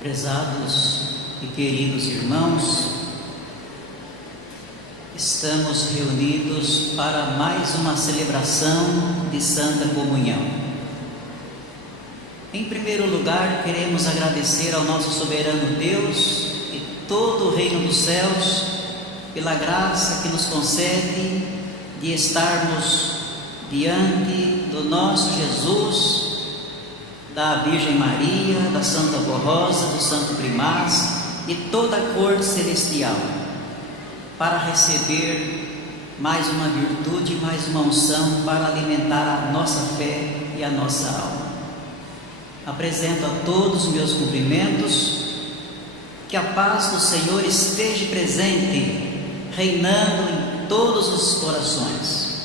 Prezados e queridos irmãos, estamos reunidos para mais uma celebração de Santa Comunhão. Em primeiro lugar, queremos agradecer ao nosso soberano Deus e todo o reino dos céus pela graça que nos concede de estarmos diante do nosso Jesus, da Virgem Maria, da Santa Rosa, do Santo Primaz e toda a corte celestial, para receber mais uma virtude, mais uma unção para alimentar a nossa fé e a nossa alma. Apresento a todos os meus cumprimentos, que a paz do Senhor esteja presente, reinando em todos os corações.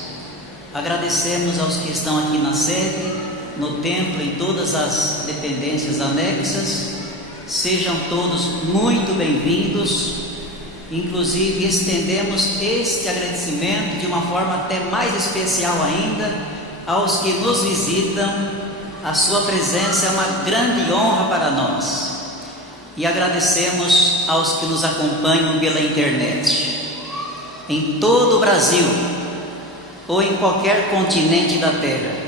Agradecemos aos que estão aqui na sede, no templo, em todas as dependências anexas. Sejam todos muito bem-vindos. Inclusive estendemos este agradecimento de uma forma até mais especial ainda aos que nos visitam. A sua presença é uma grande honra para nós. E agradecemos aos que nos acompanham pela internet, em todo o Brasil ou em qualquer continente da terra.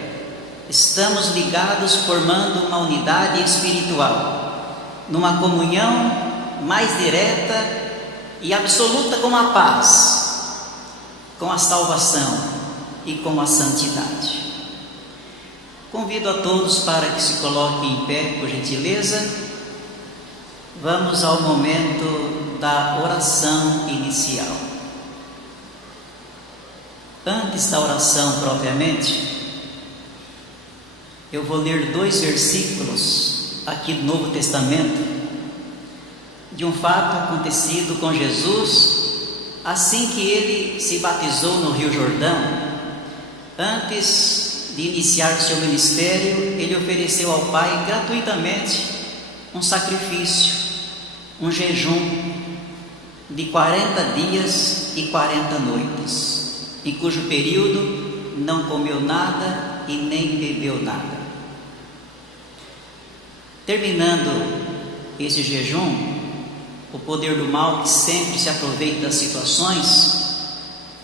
Estamos ligados, formando uma unidade espiritual, numa comunhão mais direta e absoluta com a paz, com a salvação e com a santidade. Convido a todos para que se coloquem em pé, por gentileza. Vamos ao momento da oração inicial. Antes da oração propriamente, eu vou ler 2 versículos aqui do Novo Testamento, de um fato acontecido com Jesus, assim que ele se batizou no Rio Jordão. Antes de iniciar seu ministério, ele ofereceu ao Pai gratuitamente um sacrifício, um jejum de 40 dias e 40 noites, em cujo período não comeu nada e nem bebeu nada. Terminando esse jejum, o poder do mal, que sempre se aproveita das situações,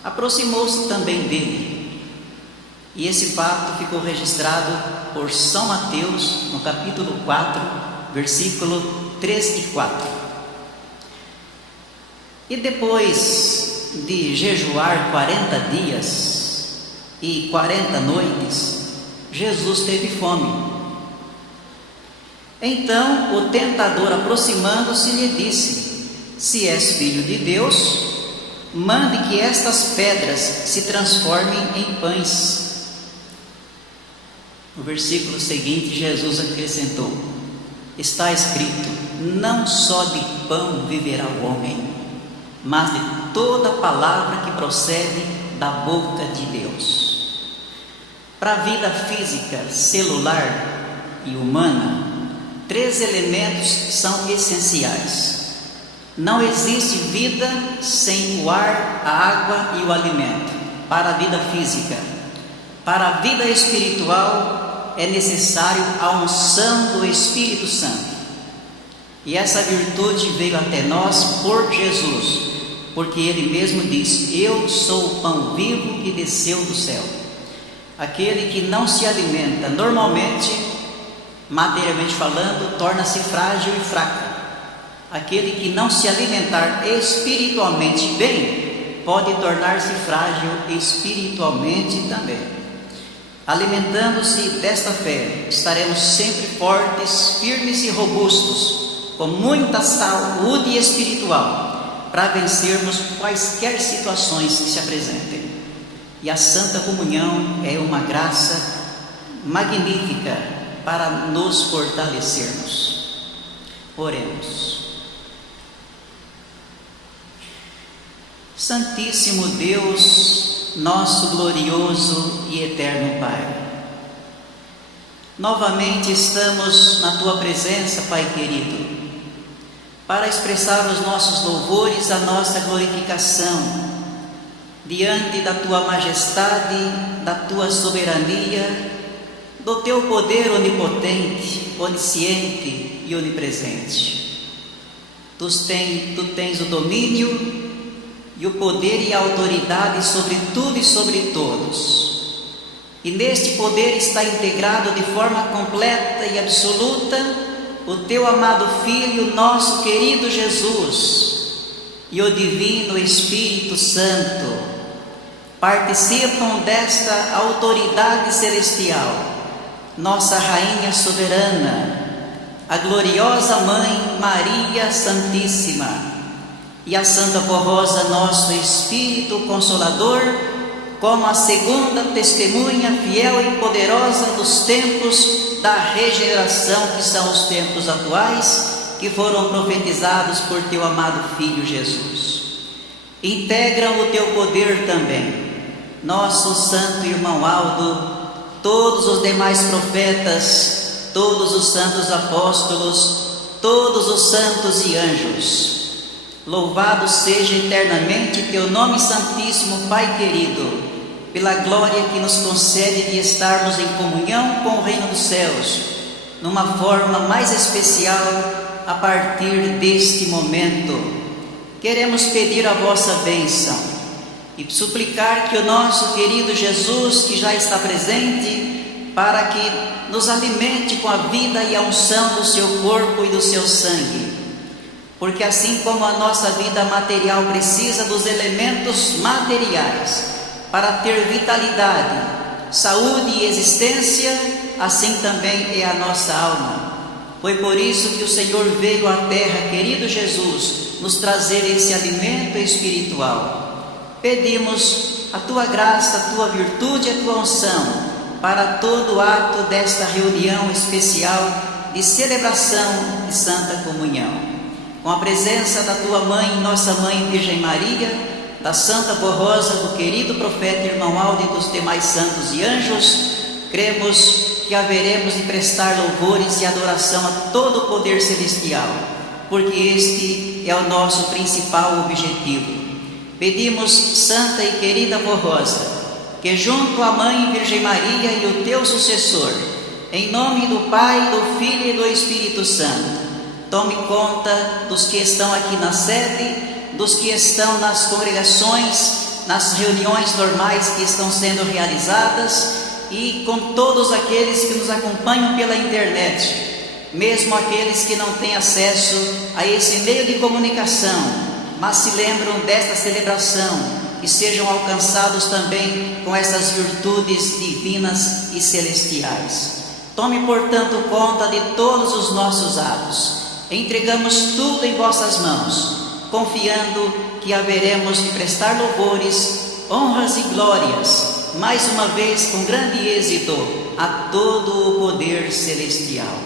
aproximou-se também dele. E esse fato ficou registrado por São Mateus, no capítulo 4, versículo 3 e 4. E depois de jejuar 40 dias e 40 noites, Jesus teve fome. Então o tentador, aproximando-se, lhe disse: se és filho de Deus, mande que estas pedras se transformem em pães. No versículo seguinte, Jesus acrescentou: está escrito, não só de pão viverá o homem, mas de toda palavra que procede da boca de Deus. Para a vida física, celular e humana, 3 elementos são essenciais. Não existe vida sem o ar, a água e o alimento. Para a vida física. Para a vida espiritual é necessário a unção do Espírito Santo. E essa virtude veio até nós por Jesus, porque ele mesmo disse: eu sou o pão vivo que desceu do céu. Aquele que não se alimenta normalmente, materialmente falando, torna-se frágil e fraco. Aquele que não se alimentar espiritualmente bem, pode tornar-se frágil espiritualmente também. Alimentando-se desta fé, estaremos sempre fortes, firmes e robustos, com muita saúde espiritual, para vencermos quaisquer situações que se apresentem. E a Santa Comunhão é uma graça magnífica para nos fortalecermos. Oremos. Santíssimo Deus, nosso glorioso e eterno Pai, novamente estamos na Tua presença, Pai querido, para expressar os nossos louvores, a nossa glorificação, diante da Tua majestade, da Tua soberania, do Teu poder onipotente, onisciente, e onipresente. Tu tens o domínio e o poder e a autoridade sobre tudo e sobre todos. E neste poder está integrado de forma completa e absoluta o teu amado Filho, nosso querido Jesus, e o Divino Espírito Santo. Participam desta autoridade celestial nossa Rainha soberana, a gloriosa Mãe Maria Santíssima, e a Santa Forrosa, nosso Espírito Consolador, como a segunda testemunha fiel e poderosa dos tempos da regeneração, que são os tempos atuais, que foram profetizados por teu amado Filho Jesus. Integram o teu poder também nosso santo irmão Aldo, todos os demais profetas, todos os santos apóstolos, todos os santos e anjos. Louvado seja eternamente teu nome santíssimo, Pai querido, pela glória que nos concede de estarmos em comunhão com o reino dos céus, numa forma mais especial a partir deste momento. Queremos pedir a vossa bênção e suplicar que o nosso querido Jesus, que já está presente, para que nos alimente com a vida e a unção do seu corpo e do seu sangue. Porque assim como a nossa vida material precisa dos elementos materiais para ter vitalidade, saúde e existência, assim também é a nossa alma. Foi por isso que o Senhor veio à terra, querido Jesus, nos trazer esse alimento espiritual. Pedimos a tua graça, a tua virtude e a tua unção para todo o ato desta reunião especial de celebração de Santa Comunhão. Com a presença da tua mãe, nossa mãe Virgem Maria, da Santa Forrosa, do querido profeta irmão Aldo e dos demais santos e anjos, cremos que haveremos de prestar louvores e adoração a todo o poder celestial, porque este é o nosso principal objetivo. Pedimos, Santa e querida Forrosa, que junto à Mãe Virgem Maria e o teu sucessor, em nome do Pai, do Filho e do Espírito Santo, tome conta dos que estão aqui na sede, dos que estão nas congregações, nas reuniões normais que estão sendo realizadas e com todos aqueles que nos acompanham pela internet, mesmo aqueles que não têm acesso a esse meio de comunicação, mas se lembram desta celebração, que sejam alcançados também com essas virtudes divinas e celestiais. Tome, portanto, conta de todos os nossos atos. Entregamos tudo em vossas mãos, confiando que haveremos de prestar louvores, honras e glórias, mais uma vez com grande êxito, a todo o poder celestial.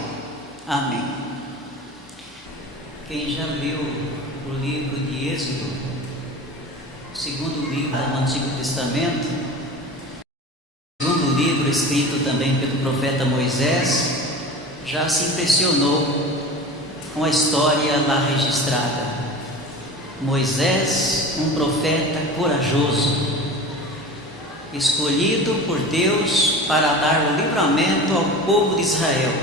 Amém. Quem já leu o livro de Êxodo, o segundo livro do Antigo Testamento, o segundo livro escrito também pelo profeta Moisés, já se impressionou com a história lá registrada. Moisés, um profeta corajoso, escolhido por Deus para dar o livramento ao povo de Israel,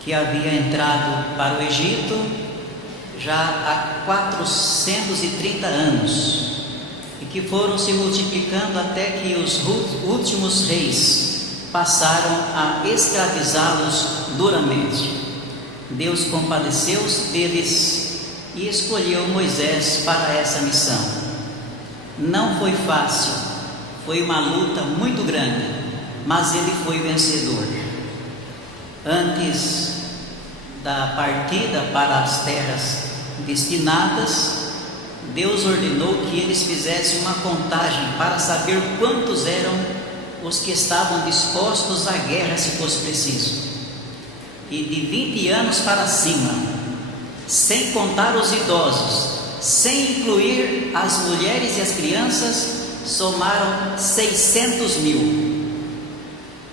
que havia entrado para o Egito já há 430 anos e que foram se multiplicando até que os últimos reis passaram a escravizá-los duramente. Deus compadeceu-se deles e escolheu Moisés para essa missão. Não foi fácil, foi uma luta muito grande, mas ele foi vencedor. Antes da partida para as terras destinadas, Deus ordenou que eles fizessem uma contagem para saber quantos eram os que estavam dispostos à guerra, se fosse preciso. E de 20 anos para cima, sem contar os idosos, sem incluir as mulheres e as crianças, somaram 600 mil.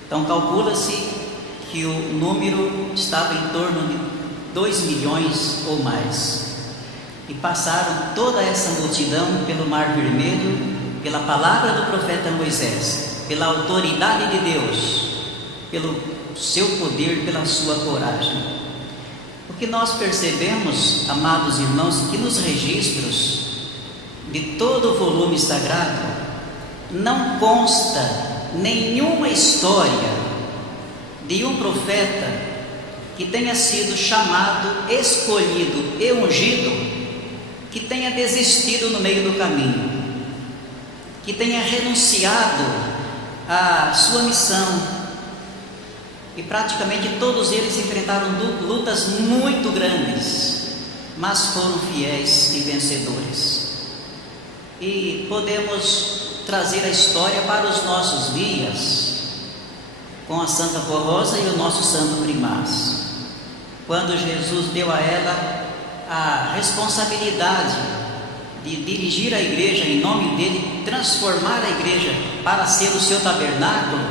Então calcula-se que o número estava em torno de 2 milhões ou mais. E passaram toda essa multidão pelo Mar Vermelho, pela palavra do profeta Moisés, pela autoridade de Deus, pelo seu poder, pela sua coragem. que nós percebemos, amados irmãos, que nos registros de todo o volume sagrado não consta nenhuma história de um profeta que tenha sido chamado, escolhido e ungido, que tenha desistido no meio do caminho, que tenha renunciado à sua missão. E praticamente todos eles enfrentaram lutas muito grandes, mas foram fiéis e vencedores. E podemos trazer a história para os nossos dias, com a Santa Forrosa e o nosso Santo Primaz, quando Jesus deu a ela a responsabilidade de dirigir a igreja em nome dele, transformar a igreja para ser o seu tabernáculo,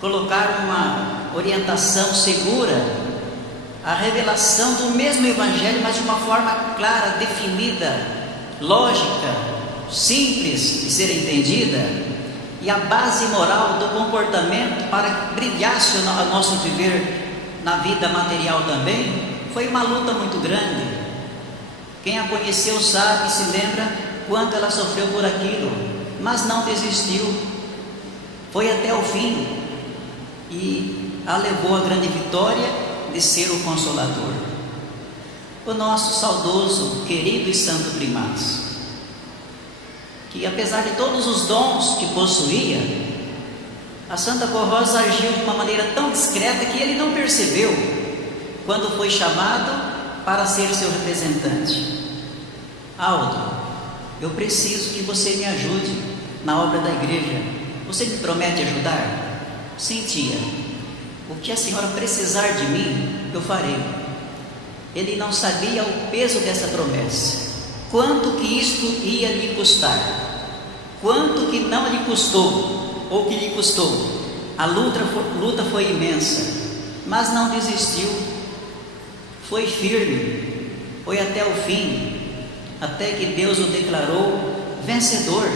colocar uma orientação segura, a revelação do mesmo Evangelho, mas de uma forma clara, definida, lógica, simples de ser entendida, e a base moral do comportamento para que brilhasse o nosso viver na vida material também. Foi uma luta muito grande. Quem a conheceu sabe, se lembra quanto ela sofreu por aquilo, mas não desistiu, foi até o fim e a levou à grande vitória de ser o Consolador. O nosso saudoso, querido e santo Primaz, que apesar de todos os dons que possuía, a Santa Forrosa agiu de uma maneira tão discreta que ele não percebeu quando foi chamado para ser seu representante. Aldo, eu preciso que você me ajude na obra da igreja. Você me promete ajudar? Sim, tia. O que a senhora precisar de mim, eu farei. Ele não sabia o peso dessa promessa, quanto que isto ia lhe custar, quanto que não lhe custou, ou que lhe custou. A luta foi imensa, mas não desistiu, foi firme, foi até o fim, até que Deus o declarou vencedor,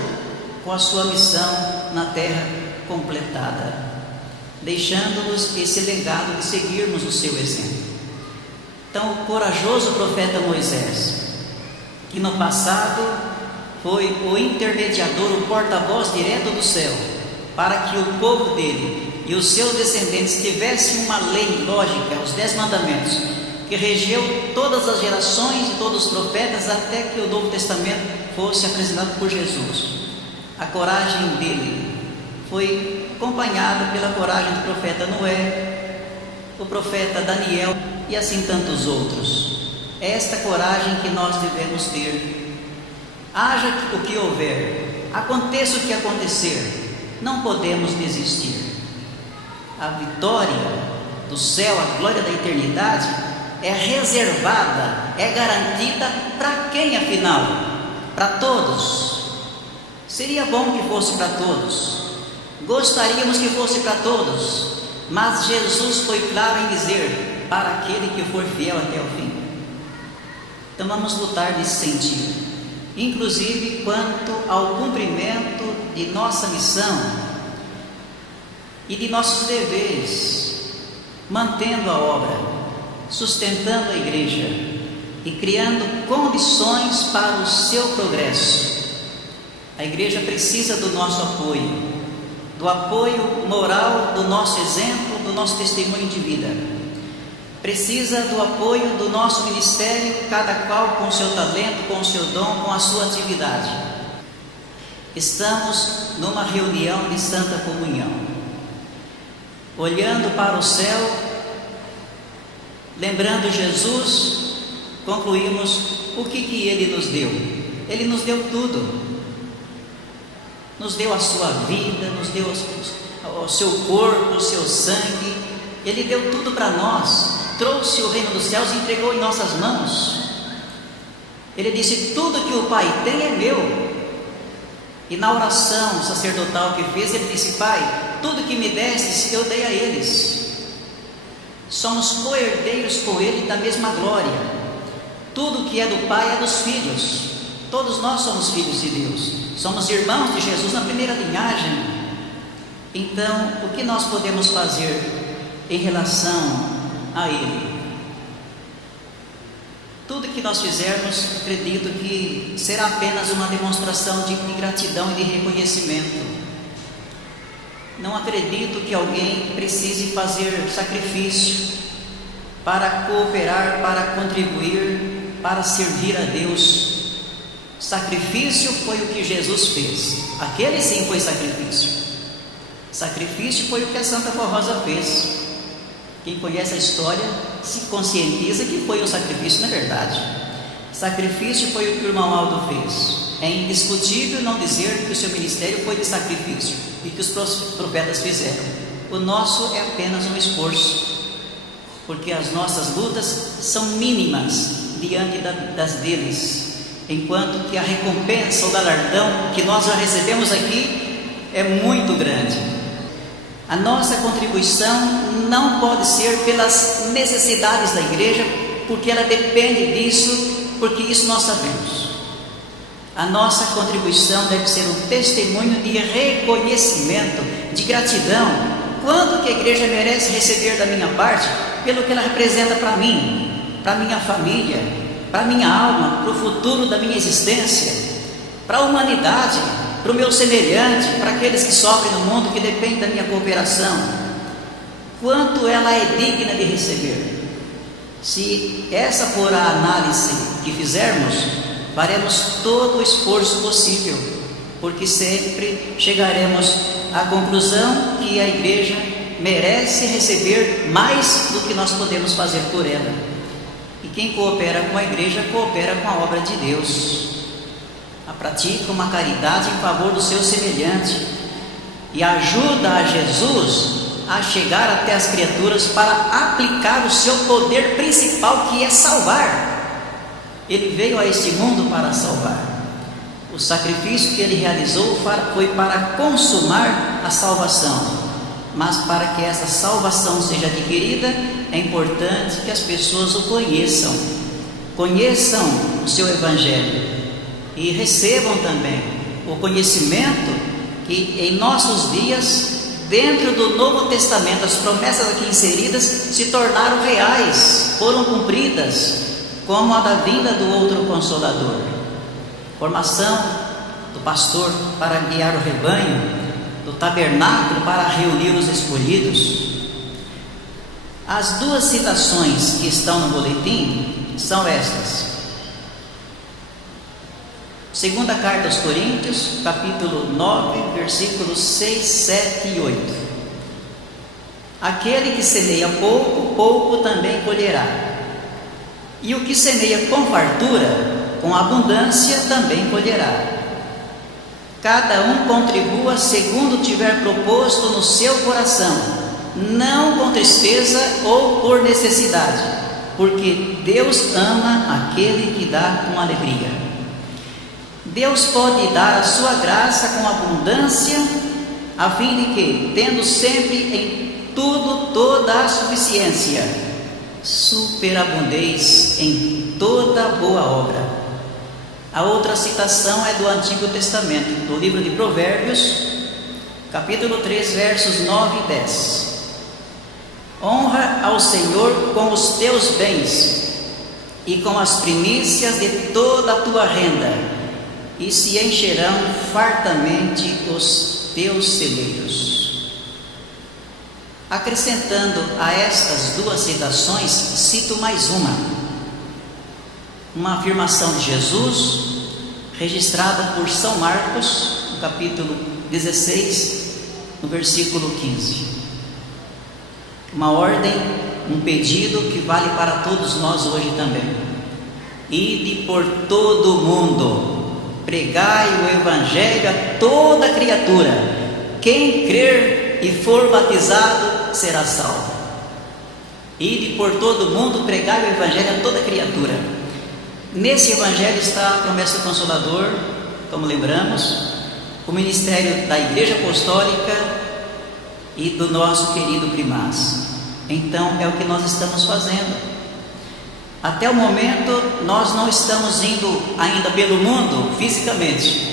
com a sua missão na terra completada, deixando-nos esse legado de seguirmos o seu exemplo. Então, o corajoso profeta Moisés, que no passado foi o intermediador, o porta-voz direto do céu, para que o povo dele e os seus descendentes tivessem uma lei lógica, os 10 mandamentos, que regeu todas as gerações e todos os profetas, até que o Novo Testamento fosse apresentado por Jesus. A coragem dele foi acompanhada pela coragem do profeta Noé, o profeta Daniel e assim tantos outros. É esta coragem que nós devemos ter. Haja o que houver, aconteça o que acontecer, não podemos desistir. A vitória do céu, a glória da eternidade é reservada, é garantida para quem afinal? Para todos. Seria bom que fosse para todos, gostaríamos que fosse para todos, mas Jesus foi claro em dizer: para aquele que for fiel até o fim. Então vamos lutar nesse sentido, inclusive quanto ao cumprimento de nossa missão e de nossos deveres, mantendo a obra, sustentando a igreja e criando condições para o seu progresso. A igreja precisa do nosso apoio, do apoio moral, do nosso exemplo, do nosso testemunho de vida. Precisa do apoio do nosso ministério, cada qual com o seu talento, com o seu dom, com a sua atividade. Estamos numa reunião de Santa Comunhão, olhando para o céu, lembrando Jesus, concluímos o que Ele nos deu. Ele nos deu tudo. Nos deu a sua vida, nos deu o seu corpo, o seu sangue. Ele deu tudo para nós, trouxe o reino dos céus e entregou em nossas mãos. Ele disse: tudo que o Pai tem é meu. E na oração sacerdotal que fez, ele disse: Pai, tudo que me destes eu dei a eles. Somos co-herdeiros com ele da mesma glória. Tudo que é do Pai é dos filhos. Todos nós somos filhos de Deus, somos irmãos de Jesus na primeira linhagem. Então, o que nós podemos fazer em relação a Ele? tudo que nós fizermos, acredito que será apenas uma demonstração de gratidão e de reconhecimento. Não acredito que alguém precise fazer sacrifício para cooperar, para contribuir, para servir a Deus. Sacrifício foi o que Jesus fez. Aquele sim foi sacrifício. Sacrifício foi o que a Santa Formosa fez. Quem conhece a história se conscientiza que foi um sacrifício, na verdade. Sacrifício foi o que o irmão Aldo fez. É indiscutível não dizer que o seu ministério foi de sacrifício e que os profetas fizeram. O nosso é apenas um esforço, porque as nossas lutas são mínimas diante das deles, enquanto que a recompensa, o galardão que nós já recebemos aqui é muito grande. A nossa contribuição não pode ser pelas necessidades da igreja, porque ela depende disso, porque isso nós sabemos. A nossa contribuição deve ser um testemunho de reconhecimento, de gratidão. Quanto que a igreja merece receber da minha parte, pelo que ela representa para mim, para minha família, para minha alma, para o futuro da minha existência, para a humanidade, para o meu semelhante, para aqueles que sofrem no mundo, que dependem da minha cooperação. Quanto ela é digna de receber. Se essa for a análise que fizermos, faremos todo o esforço possível, porque sempre chegaremos à conclusão que a igreja merece receber mais do que nós podemos fazer por ela. E quem coopera com a igreja, coopera com a obra de Deus. Pratica uma caridade em favor do seu semelhante e ajuda a Jesus a chegar até as criaturas para aplicar o seu poder principal, que é salvar. Ele veio a este mundo para salvar. O sacrifício que ele realizou foi para consumar a salvação, mas para que essa salvação seja adquirida, é importante que as pessoas o conheçam o seu evangelho e recebam também o conhecimento que em nossos dias, dentro do Novo Testamento, as promessas aqui inseridas se tornaram reais, foram cumpridas, como a da vinda do outro Consolador. Formação do pastor para guiar o rebanho, do tabernáculo para reunir os escolhidos. As duas citações que estão no boletim são estas. Segunda carta aos Coríntios, capítulo 9, versículos 6, 7 e 8. Aquele que semeia pouco, pouco também colherá. E o que semeia com fartura, com abundância também colherá. Cada um contribua segundo tiver proposto no seu coração, não com tristeza ou por necessidade, porque Deus ama aquele que dá com alegria. Deus pode dar a sua graça com abundância, a fim de que, tendo sempre em tudo toda a suficiência, superabundeis em toda boa obra. A outra citação é do Antigo Testamento, do livro de Provérbios, capítulo 3, versos 9 e 10. Honra ao Senhor com os teus bens e com as primícias de toda a tua renda, e se encherão fartamente os teus celeiros. Acrescentando a estas duas citações, cito mais uma afirmação de Jesus, registrada por São Marcos, no capítulo 16, no versículo 15. Uma ordem, um pedido que vale para todos nós hoje também. Ide por todo o mundo, pregai o evangelho a toda criatura. Quem crer e for batizado será salvo. Ide por todo o mundo, pregai o evangelho a toda criatura. Nesse evangelho está a promessa do Consolador, como lembramos, o ministério da Igreja Apostólica e do nosso querido Primaz. Então é o que nós estamos fazendo. Até o momento nós não estamos indo ainda pelo mundo fisicamente.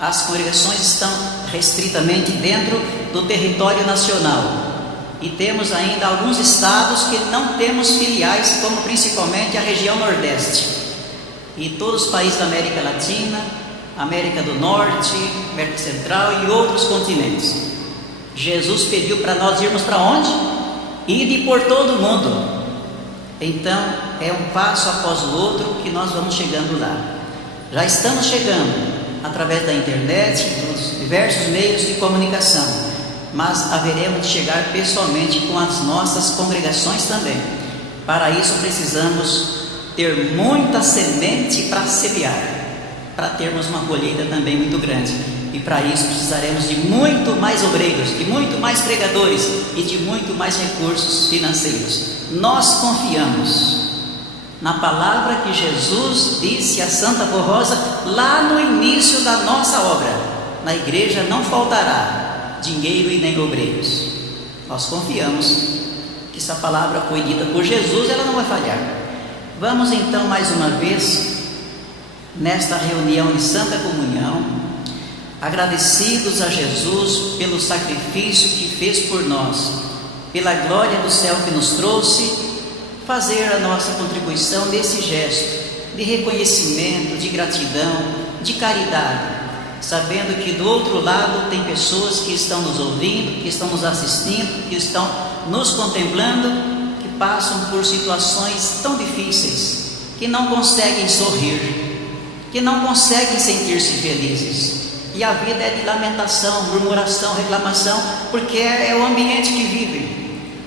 As congregações estão restritamente dentro do território nacional. e temos ainda alguns estados que não temos filiais, como principalmente a região Nordeste, e todos os países da América Latina, América do Norte, América Central e outros continentes. Jesus pediu para nós irmos para onde? Ide por todo o mundo. Então, é um passo após o outro que nós vamos chegando lá. Já estamos chegando através da internet, dos diversos meios de comunicação, mas haveremos de chegar pessoalmente com as nossas congregações também. Para isso precisamos ter muita semente para semear, para termos uma colheita também muito grande. E para isso precisaremos de muito mais obreiros, de muito mais pregadores e de muito mais recursos financeiros. Nós confiamos na palavra que Jesus disse a Santa Rosa lá no início da nossa obra: na igreja não faltará dinheiro e nem obreiros. Nós confiamos que essa palavra foi dita por Jesus, ela não vai falhar. Vamos então mais uma vez nesta reunião de Santa Comunhão, agradecidos a Jesus pelo sacrifício que fez por nós, pela glória do céu que nos trouxe, fazer a nossa contribuição nesse gesto de reconhecimento, de gratidão, de caridade, sabendo que do outro lado tem pessoas que estão nos ouvindo, que estão nos assistindo, que estão nos contemplando, que passam por situações tão difíceis, que não conseguem sorrir, que não conseguem sentir-se felizes. E a vida é de lamentação, murmuração, reclamação, porque é o ambiente que vivem.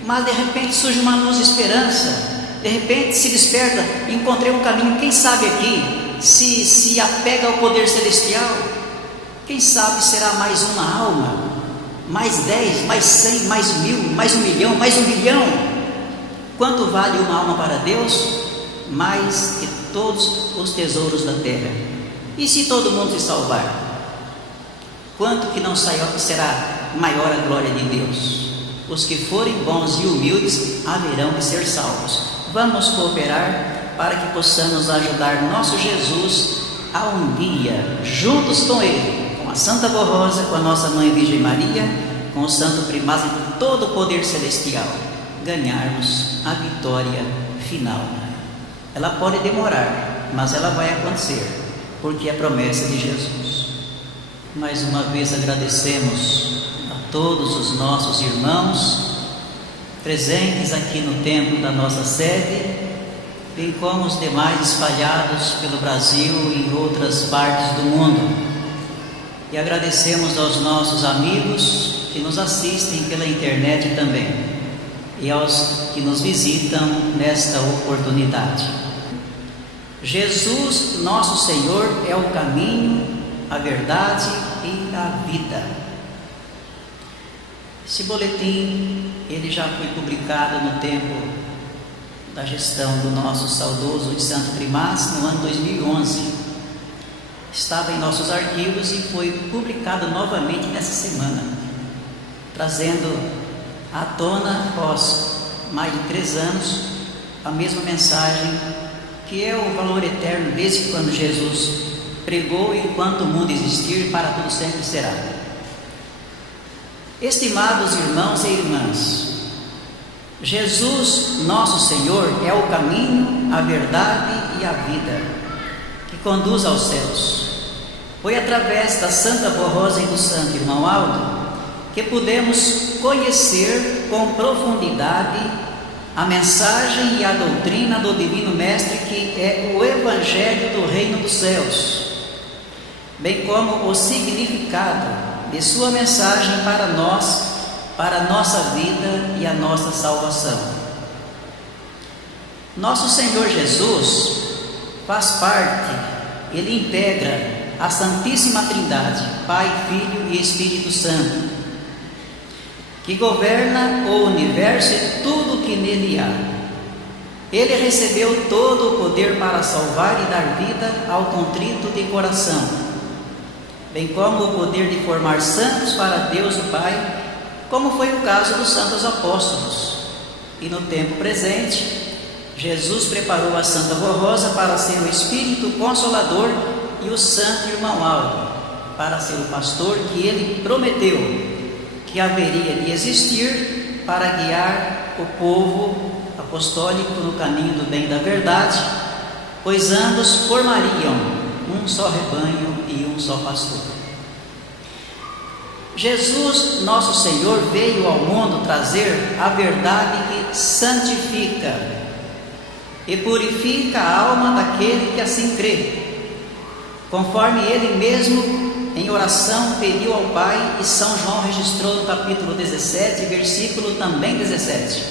Mas de repente surge uma luz de esperança, de repente se desperta, encontrei um caminho, quem sabe aqui, se apega ao poder celestial, quem sabe será mais uma alma, mais 10, mais 100, mais 1000, mais 1 milhão, mais 1 bilhão. Quanto vale uma alma para Deus? Mais que todos os tesouros da terra. E se todo mundo se salvar? Quanto que não será maior a glória de Deus? Os que forem bons e humildes haverão de ser salvos. Vamos cooperar para que possamos ajudar nosso Jesus a um dia, juntos com Ele, com a Santa Rosa, com a nossa Mãe Virgem Maria, com o Santo Primaz e todo o poder celestial, ganharmos a vitória final. Ela pode demorar, mas ela vai acontecer, porque é promessa de Jesus. Mais uma vez agradecemos a todos os nossos irmãos presentes aqui no templo da nossa sede, bem como os demais espalhados pelo Brasil e em outras partes do mundo. E agradecemos aos nossos amigos que nos assistem pela internet também, e aos que nos visitam nesta oportunidade. Jesus, nosso Senhor, é o caminho, a verdade e a vida. Esse boletim, ele já foi publicado no tempo da gestão do nosso saudoso de Santo Primaz, no ano 2011. Estava em nossos arquivos e foi publicado novamente nessa semana, trazendo à tona, após mais de 3 anos, a mesma mensagem, que é o valor eterno desde quando Jesus pregou: enquanto o mundo existir, para tudo sempre será. Estimados irmãos e irmãs, Jesus, nosso Senhor, é o caminho, a verdade e a vida, que conduz aos céus. Foi através da Santa Rosa e do Santo Irmão Aldo que pudemos conhecer com profundidade a mensagem e a doutrina do Divino Mestre, que é o Evangelho do Reino dos Céus, bem como o significado de sua mensagem para nós, para a nossa vida e a nossa salvação. Nosso Senhor Jesus faz parte, Ele integra a Santíssima Trindade, Pai, Filho e Espírito Santo, que governa o universo e tudo que nele há. Ele recebeu todo o poder para salvar e dar vida ao contrito de coração, bem como o poder de formar santos para Deus o Pai, como foi o caso dos santos apóstolos. E no tempo presente, Jesus preparou a Santa Rosa para ser o Espírito Consolador e o Santo Irmão Aldo para ser o pastor que ele prometeu que haveria de existir para guiar o povo apostólico no caminho do bem e da verdade, pois ambos formariam um só rebanho e um só pastor. Jesus, nosso Senhor, veio ao mundo trazer a verdade que santifica e purifica a alma daquele que assim crê, conforme ele mesmo em oração pediu ao Pai, e São João registrou no capítulo 17, versículo também 17: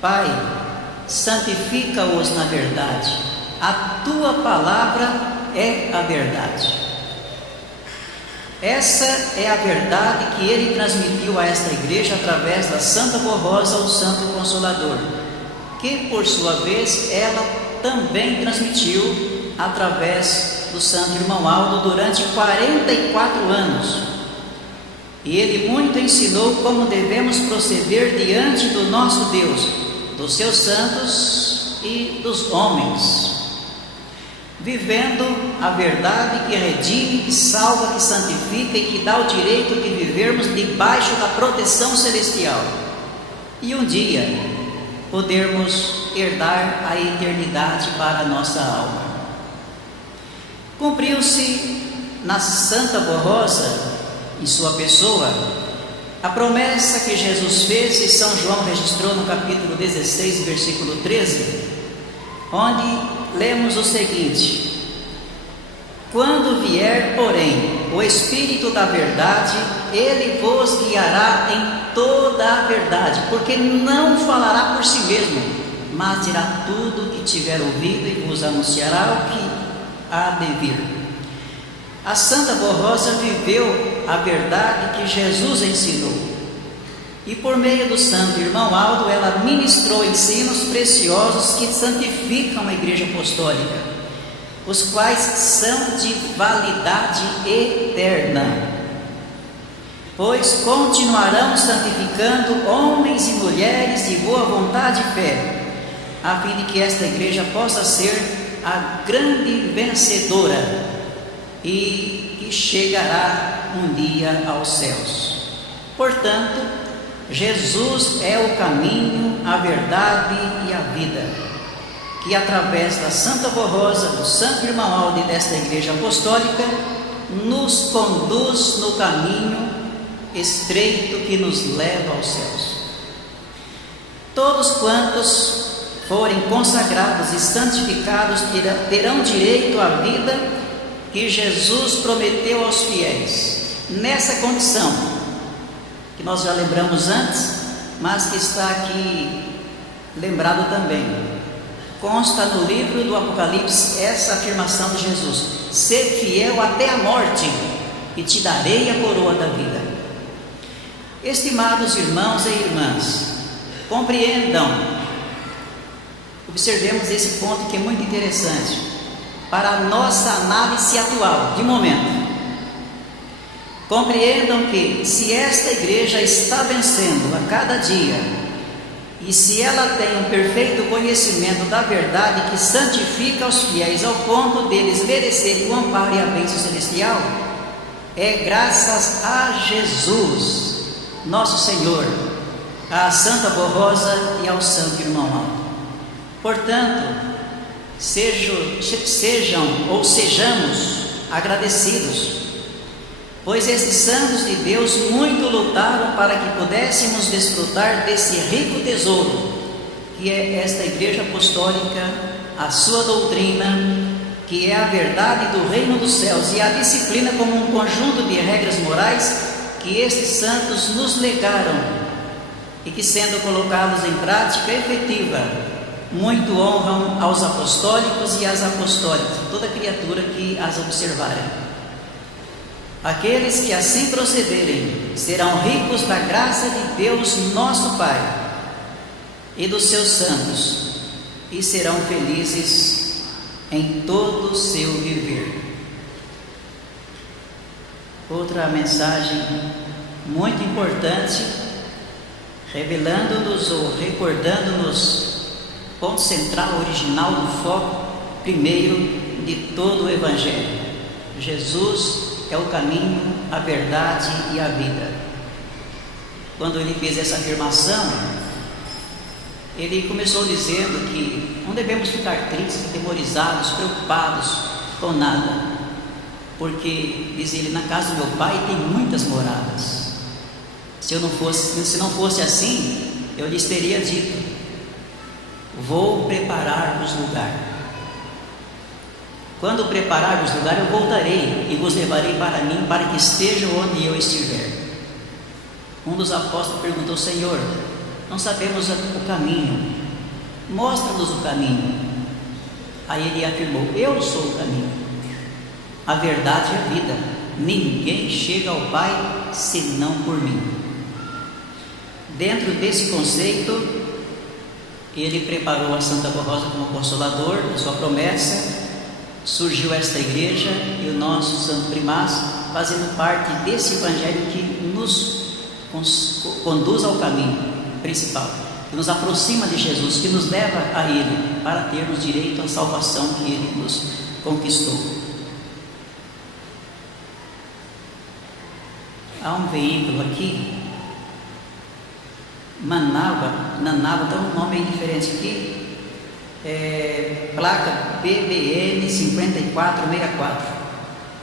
Pai, santifica-os na verdade, a tua palavra é a verdade. Essa é a verdade que ele transmitiu a esta igreja através da Santa Borrosa, o Santo Consolador, que por sua vez ela também transmitiu através do Santo Irmão Aldo durante 44 anos. E ele muito ensinou como devemos proceder diante do nosso Deus, dos seus santos e dos homens, vivendo a verdade que redime, que salva, que santifica e que dá o direito de vivermos debaixo da proteção celestial e um dia podermos herdar a eternidade para a nossa alma. Cumpriu-se na Santa Borrosa, em sua pessoa, a promessa que Jesus fez e São João registrou no capítulo 16, versículo 13, onde lemos o seguinte: quando vier, porém, o Espírito da verdade, ele vos guiará em toda a verdade, porque não falará por si mesmo, mas dirá tudo o que tiver ouvido e vos anunciará o que há de vir. A Santa Borrosa viveu a verdade que Jesus ensinou, e por meio do Santo Irmão Aldo ela ministrou ensinos preciosos que santificam a Igreja Apostólica, os quais são de validade eterna, pois continuarão santificando homens e mulheres de boa vontade e fé, a fim de que esta igreja possa ser a grande vencedora e que chegará um dia aos céus. Portanto, Jesus é o caminho, a verdade e a vida, que através da Santa Borrosa, do Santo Irmão Aldo e desta Igreja Apostólica, nos conduz no caminho estreito que nos leva aos céus. Todos quantos forem consagrados e santificados terão direito à vida que Jesus prometeu aos fiéis, nessa condição que nós já lembramos antes, mas que está aqui lembrado também. Consta no livro do Apocalipse essa afirmação de Jesus: ser fiel até a morte, e te darei a coroa da vida. Estimados irmãos e irmãs, compreendam, observemos esse ponto que é muito interessante para a nossa análise atual, de momento. Compreendam que se esta igreja está vencendo a cada dia, e se ela tem um perfeito conhecimento da verdade que santifica os fiéis ao ponto deles merecerem o amparo e a bênção celestial, é graças a Jesus, nosso Senhor, à Santa Borrosa e ao Santo Irmão Aldo. Portanto, sejamos agradecidos, pois estes santos de Deus muito lutaram para que pudéssemos desfrutar desse rico tesouro, que é esta Igreja Apostólica, a sua doutrina, que é a verdade do reino dos céus, e a disciplina como um conjunto de regras morais que estes santos nos legaram, e que, sendo colocados em prática efetiva, muito honram aos apostólicos e às apostólicas, toda criatura que as observarem. Aqueles que assim procederem serão ricos da graça de Deus nosso Pai e dos seus santos, e serão felizes em todo o seu viver. Outra mensagem muito importante, revelando-nos ou recordando-nos ponto central, original do foco primeiro de todo o Evangelho: Jesus é o caminho, a verdade e a vida. quando ele fez essa afirmação, ele começou dizendo que não devemos ficar tristes, atemorizados, preocupados com nada, porque, diz ele, na casa do meu pai tem muitas moradas. Se não fosse assim, eu lhes teria dito: vou preparar-vos lugar. Quando preparar-vos lugar, eu voltarei e vos levarei para mim, para que estejam onde eu estiver. Um dos apóstolos perguntou: Senhor, não sabemos o caminho, mostra-nos o caminho. Aí ele afirmou: eu sou o caminho, a verdade e a vida. Ninguém chega ao Pai senão por mim. Dentro desse conceito, ele preparou a Santa Rosa como consolador da sua promessa. Surgiu esta igreja e o nosso Santo Primaz, fazendo parte desse evangelho que nos conduz ao caminho principal, que nos aproxima de Jesus, que nos leva a Ele, para termos direito à salvação que Ele nos conquistou. Há um veículo aqui, Nanava, tem um nome diferente aqui, placa BBN 5464.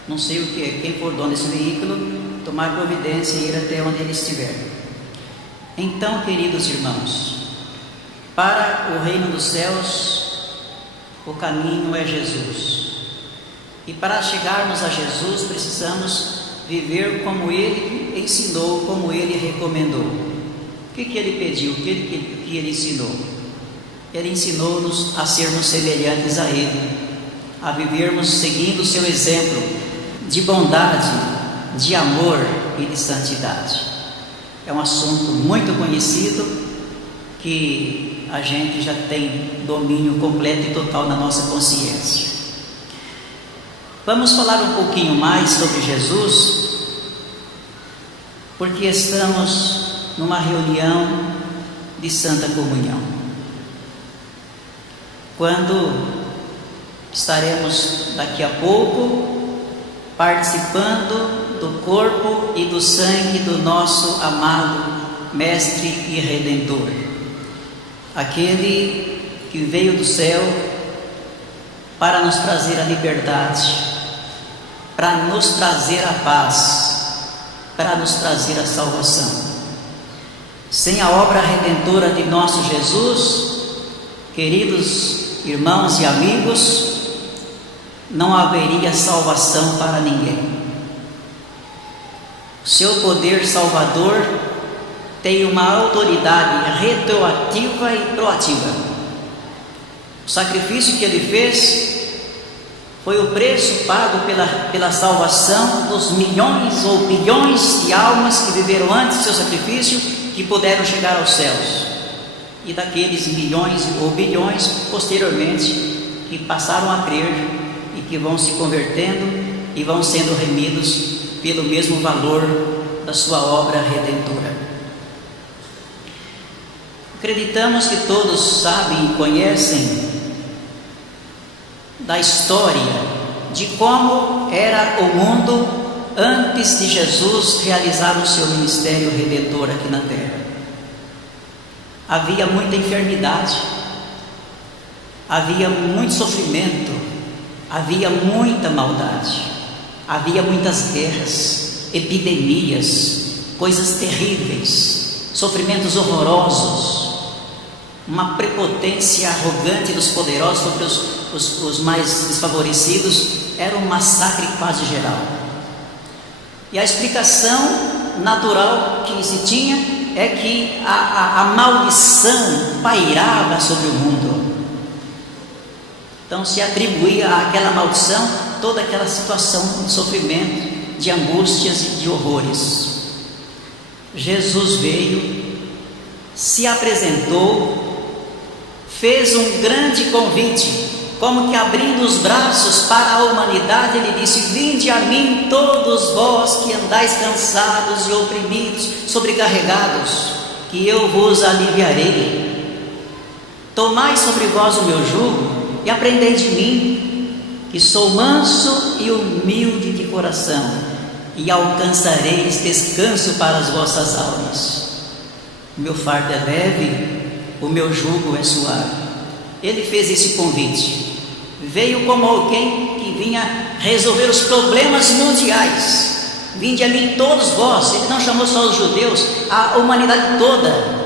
Não sei o que é. Quem for dono desse veículo, tomar providência e ir até onde ele estiver. Então, queridos irmãos, para o reino dos céus, o caminho é Jesus. E para chegarmos a Jesus, precisamos viver como Ele ensinou, como Ele recomendou. O que Ele pediu? O que Ele ensinou? Ele ensinou-nos a sermos semelhantes a Ele, a vivermos seguindo o seu exemplo de bondade, de amor e de santidade. É um assunto muito conhecido, que a gente já tem domínio completo e total na nossa consciência. Vamos falar um pouquinho mais sobre Jesus, porque estamos numa reunião de Santa Comunhão, quando estaremos daqui a pouco participando do corpo e do sangue do nosso amado Mestre e Redentor, aquele que veio do céu para nos trazer a liberdade, para nos trazer a paz, para nos trazer a salvação. Sem a obra redentora de nosso Jesus, queridos irmãos e amigos, não haveria salvação para ninguém. O seu poder salvador tem uma autoridade retroativa e proativa. O sacrifício que ele fez foi o preço pago pela salvação dos milhões ou bilhões de almas que viveram antes do seu sacrifício, que puderam chegar aos céus, e daqueles milhões ou bilhões posteriormente que passaram a crer e que vão se convertendo e vão sendo remidos pelo mesmo valor da sua obra redentora. Acreditamos que todos sabem e conhecem da história de como era o mundo antes de Jesus realizar o seu ministério redentor aqui na terra. Havia muita enfermidade, havia muito sofrimento, havia muita maldade, havia muitas guerras, epidemias, coisas terríveis, sofrimentos horrorosos, uma prepotência arrogante dos poderosos sobre os mais desfavorecidos. Era um massacre quase geral. E a explicação natural que se tinha é que a maldição pairava sobre o mundo. Então se atribuía àquela maldição toda aquela situação de sofrimento, de angústias e de horrores. Jesus veio, se apresentou, fez um grande convite, como que abrindo os braços para a humanidade, ele disse: vinde a mim todos vós que andais cansados e oprimidos, sobrecarregados, que eu vos aliviarei. Tomai sobre vós o meu jugo e aprendei de mim, que sou manso e humilde de coração, e alcançareis descanso para as vossas almas. o meu fardo é leve, o meu jugo é suave. Ele fez esse convite, veio como alguém que vinha resolver os problemas mundiais. Vinde a mim todos vós. Ele não chamou só os judeus, a humanidade toda.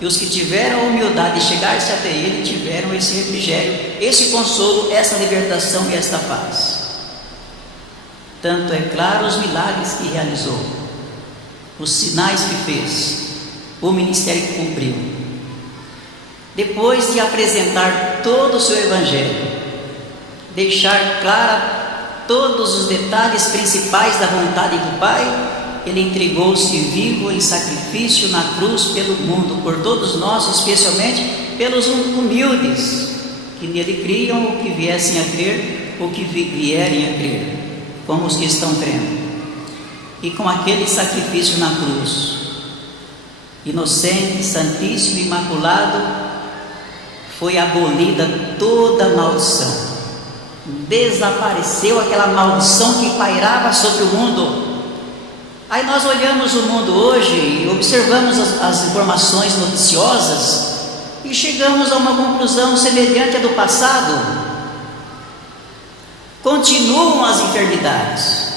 E os que tiveram a humildade de chegar-se até ele tiveram esse refrigério, esse consolo, essa libertação e esta paz. Tanto é claro os milagres que realizou, os sinais que fez, o ministério que cumpriu. Depois de apresentar todo o seu evangelho, deixar clara todos os detalhes principais da vontade do Pai, ele entregou-se vivo em sacrifício na cruz pelo mundo, por todos nós, especialmente pelos humildes que nele criam ou que viessem a crer ou que vierem a crer, como os que estão crendo. E com aquele sacrifício na cruz, inocente, santíssimo, imaculado, foi abolida toda a maldição. Desapareceu aquela maldição que pairava sobre o mundo. Aí nós olhamos o mundo hoje e observamos as informações noticiosas e chegamos a uma conclusão semelhante à do passado. Continuam as enfermidades,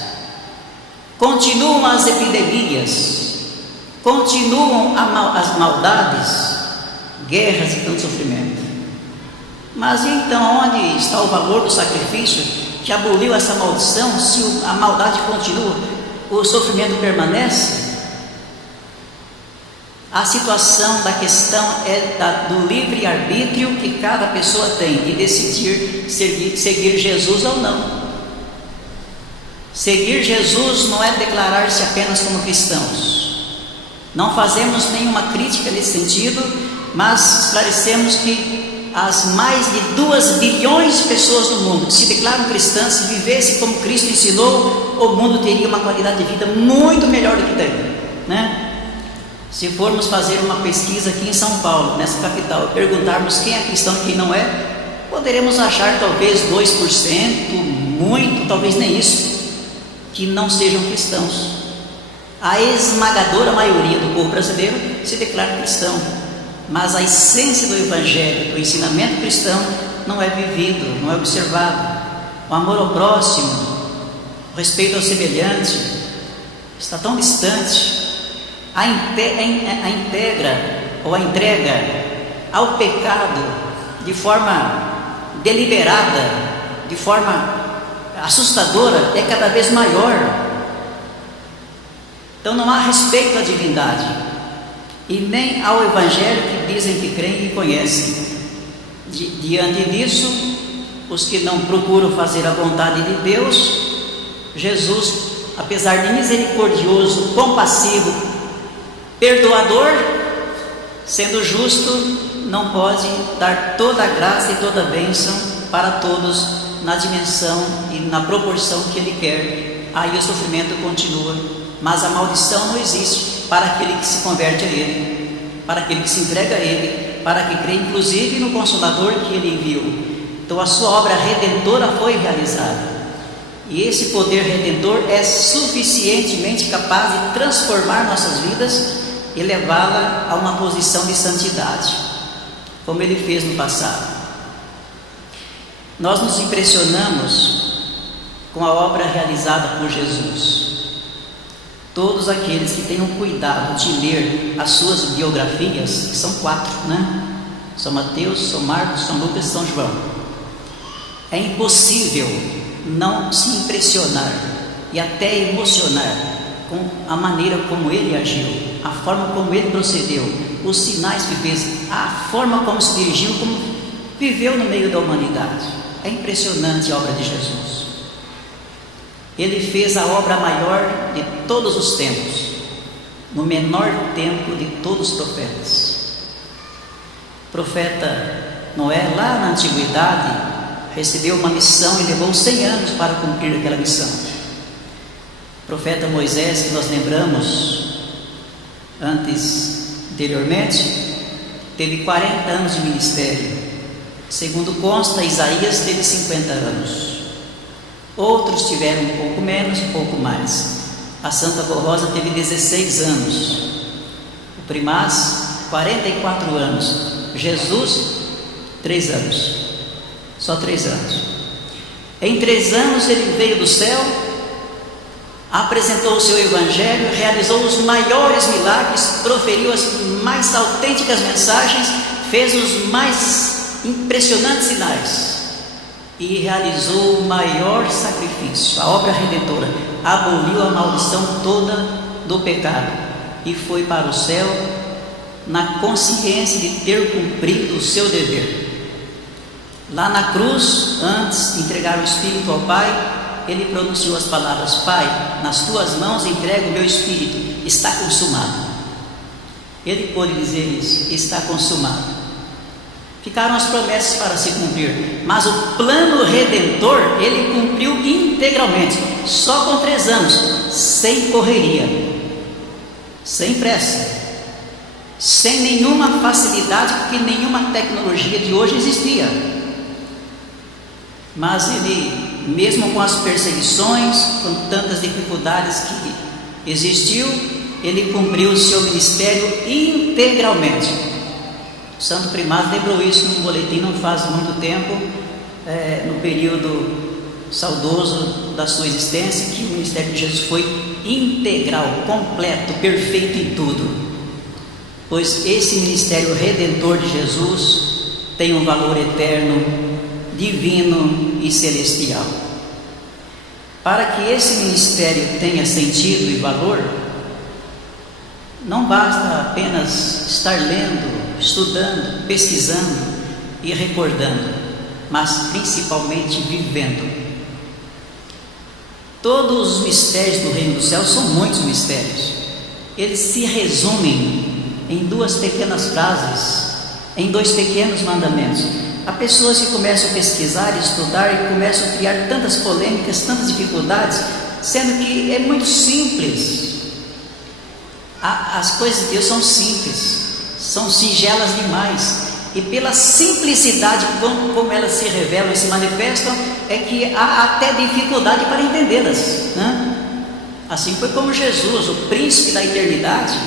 continuam as epidemias, continuam as maldades, guerras e tanto sofrimento. Mas então onde está o valor do sacrifício que aboliu essa maldição, se a maldade continua, o sofrimento permanece? A situação da questão é do livre-arbítrio que cada pessoa tem de decidir seguir Jesus ou não. Seguir Jesus não é declarar-se apenas como cristãos. Não fazemos nenhuma crítica nesse sentido, mas esclarecemos que as mais de 2 bilhões de pessoas no mundo que se declaram cristãs, se vivessem como Cristo ensinou, o mundo teria uma qualidade de vida muito melhor do que tem, né? Se formos fazer uma pesquisa aqui em São Paulo, nessa capital, perguntarmos quem é cristão e quem não é, poderemos achar talvez 2%, muito, talvez nem isso, que não sejam cristãos. A esmagadora maioria do povo brasileiro se declara cristão, mas a essência do Evangelho, do ensinamento cristão, não é vivido, não é observado. O amor ao próximo, o respeito ao semelhante, está tão distante. A entrega ao pecado de forma deliberada, de forma assustadora, é cada vez maior. Então não há respeito à divindade e nem ao Evangelho que dizem que creem e conhecem. Diante disso, os que não procuram fazer a vontade de Deus, Jesus, apesar de misericordioso, compassivo, perdoador, sendo justo, não pode dar toda a graça e toda a bênção para todos na dimensão e na proporção que Ele quer. Aí o sofrimento continua, mas a maldição não existe para aquele que se converte a Ele, para aquele que se entrega a Ele, para que crê inclusive no Consolador que Ele enviou. Então a sua obra redentora foi realizada, e esse poder redentor é suficientemente capaz de transformar nossas vidas e levá-la a uma posição de santidade, como Ele fez no passado. Nós nos impressionamos com a obra realizada por Jesus. Todos aqueles que tenham cuidado de ler as suas biografias, que são 4, né? São Mateus, São Marcos, São Lucas e São João. É impossível não se impressionar e até emocionar com a maneira como Ele agiu, a forma como Ele procedeu, os sinais que fez, a forma como se dirigiu, como viveu no meio da humanidade. É impressionante a obra de Jesus. Ele fez a obra maior de todos os tempos, no menor tempo de todos os profetas. O profeta Noé, lá na antiguidade, recebeu uma missão e levou 100 anos para cumprir aquela missão. O profeta Moisés, que nós lembramos anteriormente, teve 40 anos de ministério. Segundo consta, Isaías teve 50 anos. Outros tiveram um pouco menos, um pouco mais. A Santa Rosa teve 16 anos. O O primaz, 44 anos. Jesus, 3 anos. Só 3 anos. Em 3 anos ele veio do céu, apresentou o seu evangelho, realizou os maiores milagres, proferiu as mais autênticas mensagens, fez os mais impressionantes sinais e realizou o maior sacrifício, a obra redentora. Aboliu a maldição toda do pecado e foi para o céu na consciência de ter cumprido o seu dever. Lá na cruz, antes de entregar o Espírito ao Pai, ele pronunciou as palavras: Pai, nas tuas mãos entrego o meu Espírito, está consumado. Ele pôde dizer isso: está consumado. Ficaram as promessas para se cumprir, mas o plano redentor ele cumpriu integralmente, só com 3 anos, sem correria, sem pressa, sem nenhuma facilidade, porque nenhuma tecnologia de hoje existia. Mas ele, mesmo com as perseguições, com tantas dificuldades que existiu, ele cumpriu o seu ministério integralmente. O Santo Primaz lembrou isso num boletim não faz muito tempo, no período saudoso da sua existência, que o ministério de Jesus foi integral, completo, perfeito em tudo. Pois esse ministério redentor de Jesus tem um valor eterno, divino e celestial. Para que esse ministério tenha sentido e valor, não basta apenas estar lendo, estudando, pesquisando e recordando, mas principalmente vivendo. Todos os mistérios do reino do céu são muitos mistérios. Eles se resumem em 2 pequenas frases, em 2 pequenos mandamentos. Há pessoas que começam a pesquisar, estudar e começam a criar tantas polêmicas, tantas dificuldades, sendo que é muito simples. As coisas de Deus são simples, são singelas demais, e pela simplicidade como elas se revelam e se manifestam, é que há até dificuldade para entendê-las, né? Assim foi como Jesus, o príncipe da eternidade,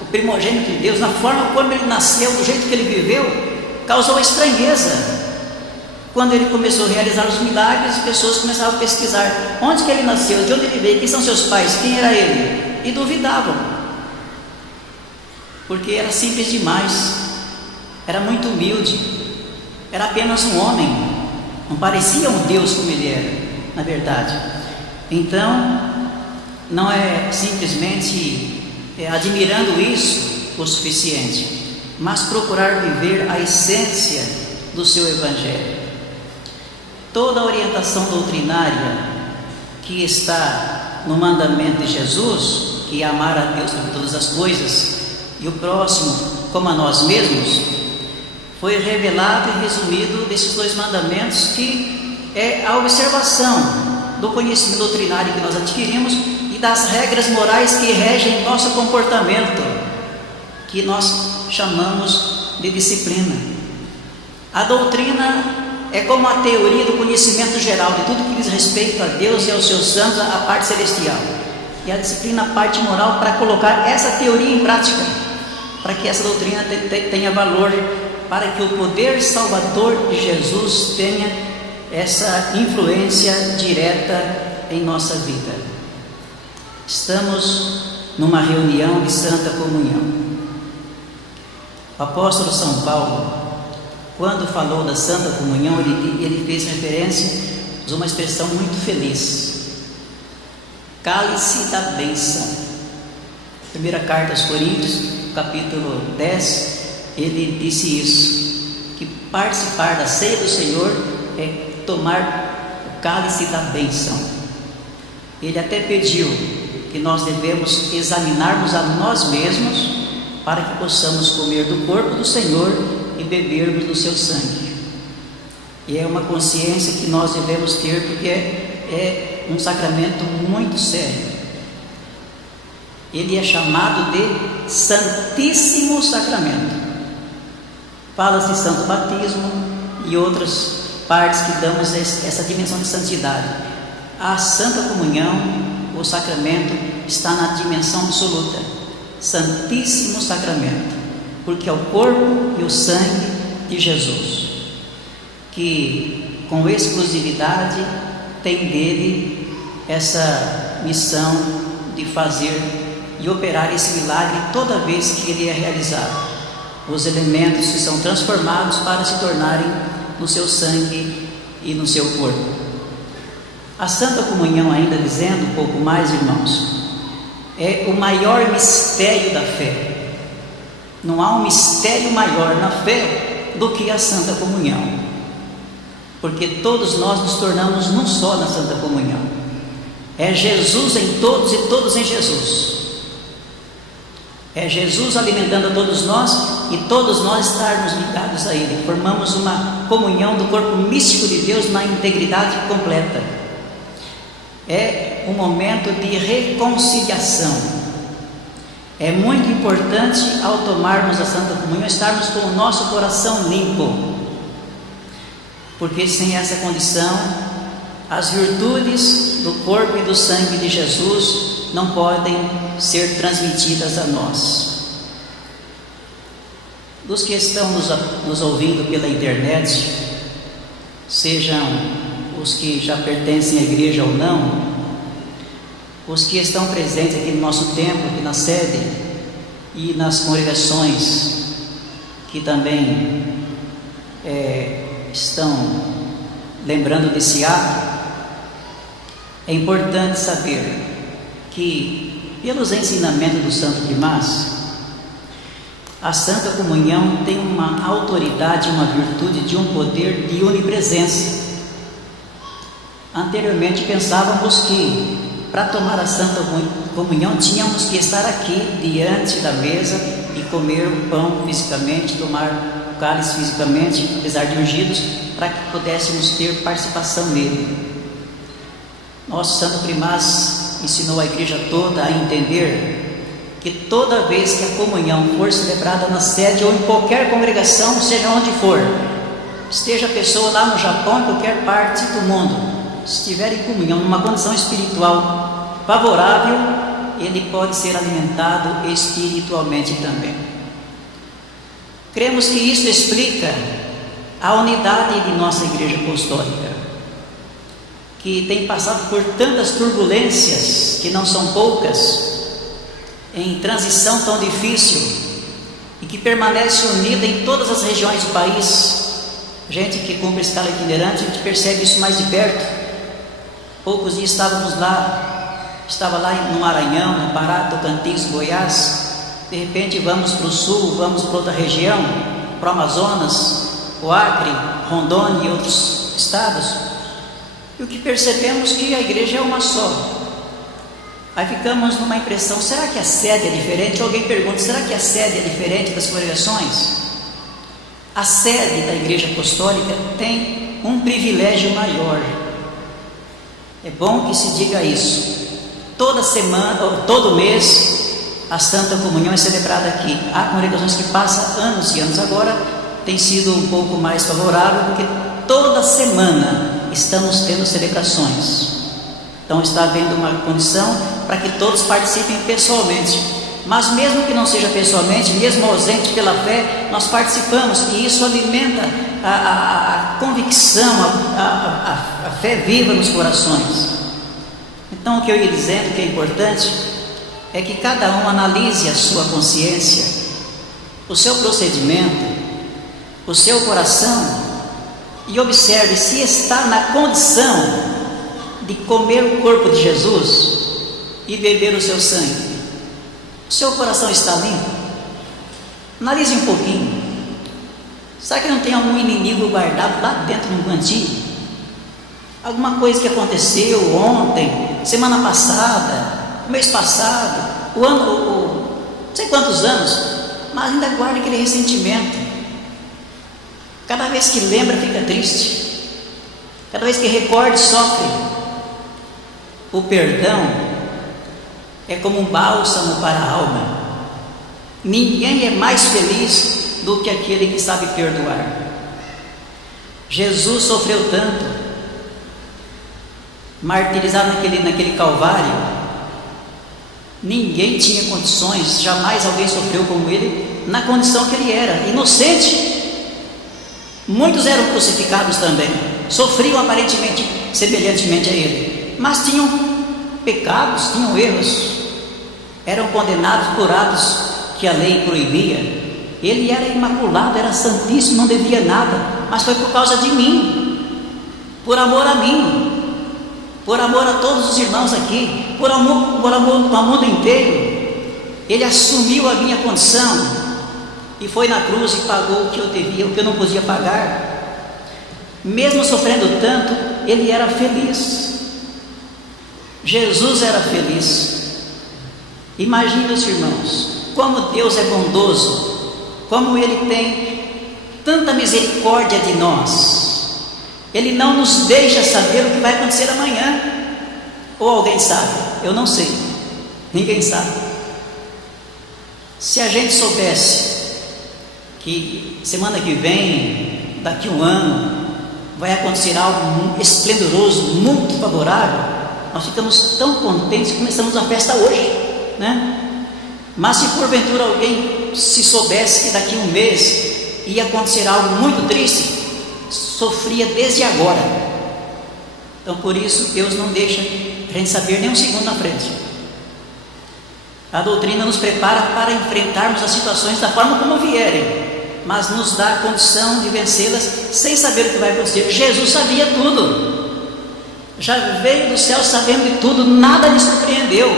o primogênito de Deus, na forma como ele nasceu, do jeito que ele viveu, causou estranheza. Quando ele começou a realizar os milagres, as pessoas começavam a pesquisar onde que ele nasceu, de onde ele veio, quem são seus pais, quem era ele, e duvidavam, porque era simples demais, era muito humilde, era apenas um homem, não parecia um Deus como ele era, na verdade. Então, não é simplesmente admirando isso o suficiente, mas procurar viver a essência do seu Evangelho. Toda a orientação doutrinária que está no mandamento de Jesus, que é amar a Deus sobre todas as coisas e o próximo como a nós mesmos, foi revelado e resumido desses 2 mandamentos, que é a observação do conhecimento doutrinário que nós adquirimos e das regras morais que regem nosso comportamento, que nós chamamos de disciplina. A doutrina é como a teoria do conhecimento geral de tudo que diz respeito a Deus e aos seus santos, a parte celestial, e a disciplina, a parte moral, para colocar essa teoria em prática, para que essa doutrina tenha valor, para que o poder salvador de Jesus tenha essa influência direta em nossa vida. Estamos numa reunião de Santa Comunhão. O apóstolo São Paulo, quando falou da Santa Comunhão, ele fez referência a uma expressão muito feliz: cálice da bênção. Primeira carta aos Coríntios, capítulo 10, ele disse isso, que participar da ceia do Senhor é tomar o cálice da bênção. Ele até pediu que nós devemos examinarmos a nós mesmos, para que possamos comer do corpo do Senhor e bebermos do seu sangue. E é uma consciência que nós devemos ter, porque é um sacramento muito sério. Ele é chamado de Santíssimo Sacramento. Fala-se de Santo Batismo e outras partes que damos essa dimensão de santidade. A Santa Comunhão, o sacramento, está na dimensão absoluta. Santíssimo Sacramento, porque é o corpo e o sangue de Jesus, que com exclusividade tem dele essa missão de fazer e operar esse milagre toda vez que ele é realizado. Os elementos se são transformados para se tornarem no seu sangue e no seu corpo. A Santa Comunhão, ainda dizendo um pouco mais, irmãos, é o maior mistério da fé. Não há um mistério maior na fé do que a Santa Comunhão, porque todos nós nos tornamos num só na Santa Comunhão. É Jesus em todos e todos em Jesus. É Jesus alimentando a todos nós e todos nós estarmos ligados a Ele. Formamos uma comunhão do corpo místico de Deus na integridade completa. É um momento de reconciliação. É muito importante, ao tomarmos a Santa Comunhão, estarmos com o nosso coração limpo, porque sem essa condição, as virtudes do corpo e do sangue de Jesus não podem ser transmitidas a nós. Dos que estão nos ouvindo pela internet, sejam os que já pertencem à igreja ou não, os que estão presentes aqui no nosso templo, aqui na sede, e nas congregações que também estão lembrando desse ato, é importante saber que, pelos ensinamentos do Santo Primaz, a Santa Comunhão tem uma autoridade, uma virtude de um poder de onipresença. Anteriormente pensávamos que para tomar a Santa Comunhão tínhamos que estar aqui diante da mesa e comer o pão fisicamente, tomar o cálice fisicamente, apesar de ungidos, para que pudéssemos ter participação nele. Nosso Santo Primaz ensinou a igreja toda a entender que toda vez que a comunhão for celebrada na sede ou em qualquer congregação, seja onde for, esteja a pessoa lá no Japão, em qualquer parte do mundo, se estiver em comunhão, numa condição espiritual favorável, ele pode ser alimentado espiritualmente também. Cremos que isso explica a unidade de nossa Igreja Apostólica, que tem passado por tantas turbulências, que não são poucas, em transição tão difícil, e que permanece unida em todas as regiões do país. Gente que cumpre a escala itinerante, a gente percebe isso mais de perto. Poucos dias estava lá no Maranhão, no Pará, Tocantins, Goiás. De repente vamos para o sul, vamos para outra região, para o Amazonas, o Acre, Rondônia e outros estados. E o que percebemos que a igreja é uma só. Aí ficamos numa impressão, será que a sede é diferente? Alguém pergunta, será que a sede é diferente das congregações? A sede da Igreja Apostólica tem um privilégio maior. É bom que se diga isso. Toda semana, ou todo mês, a Santa Comunhão é celebrada aqui. Há congregações que passam anos e anos. Agora tem sido um pouco mais favorável, porque toda semana estamos tendo celebrações. Então está havendo uma condição para que todos participem pessoalmente. Mas mesmo que não seja pessoalmente, mesmo ausente pela fé, nós participamos, e isso alimenta a convicção, a fé viva nos corações. Então o que eu ia dizendo que é importante é que cada um analise a sua consciência, o seu procedimento, o seu coração, e observe se está na condição de comer o corpo de Jesus e beber o seu sangue. O seu coração está limpo? Analise um pouquinho. Será que não tem algum inimigo guardado lá dentro num cantinho? Alguma coisa que aconteceu ontem, semana passada, mês passado, não sei quantos anos, mas ainda guarda aquele ressentimento. Cada vez que lembra fica triste, cada vez que recorda sofre. O perdão é como um bálsamo para a alma. Ninguém é mais feliz do que aquele que sabe perdoar. Jesus sofreu tanto, martirizado naquele Calvário, Ninguém tinha condições, jamais alguém sofreu como ele, na condição que ele era, inocente. Muitos eram crucificados também, sofriam aparentemente semelhantemente a ele, mas tinham pecados, tinham erros, eram condenados por atos que a lei proibia. Ele era imaculado, era santíssimo, não devia nada, mas foi por causa de mim, por amor a mim, por amor a todos os irmãos aqui, por amor ao mundo inteiro. Ele assumiu a minha condição e foi na cruz e pagou o que eu devia, o que eu não podia pagar. Mesmo sofrendo tanto, ele era feliz. Jesus era feliz. Imagine os irmãos, como Deus é bondoso, como Ele tem tanta misericórdia de nós. Ele não nos deixa saber o que vai acontecer amanhã. Ou alguém sabe? Eu não sei, ninguém sabe. Se a gente soubesse que semana que vem, daqui a um ano, vai acontecer algo esplendoroso, muito favorável, nós ficamos tão contentes que começamos a festa hoje, né? Mas se porventura alguém se soubesse que daqui a um mês ia acontecer algo muito triste, sofria desde agora. Então por isso Deus não deixa a gente saber nem um segundo na frente. A doutrina nos prepara para enfrentarmos as situações da forma como vierem, mas nos dá a condição de vencê-las sem saber o que vai acontecer. Jesus sabia tudo, já veio do céu sabendo de tudo, nada lhe surpreendeu,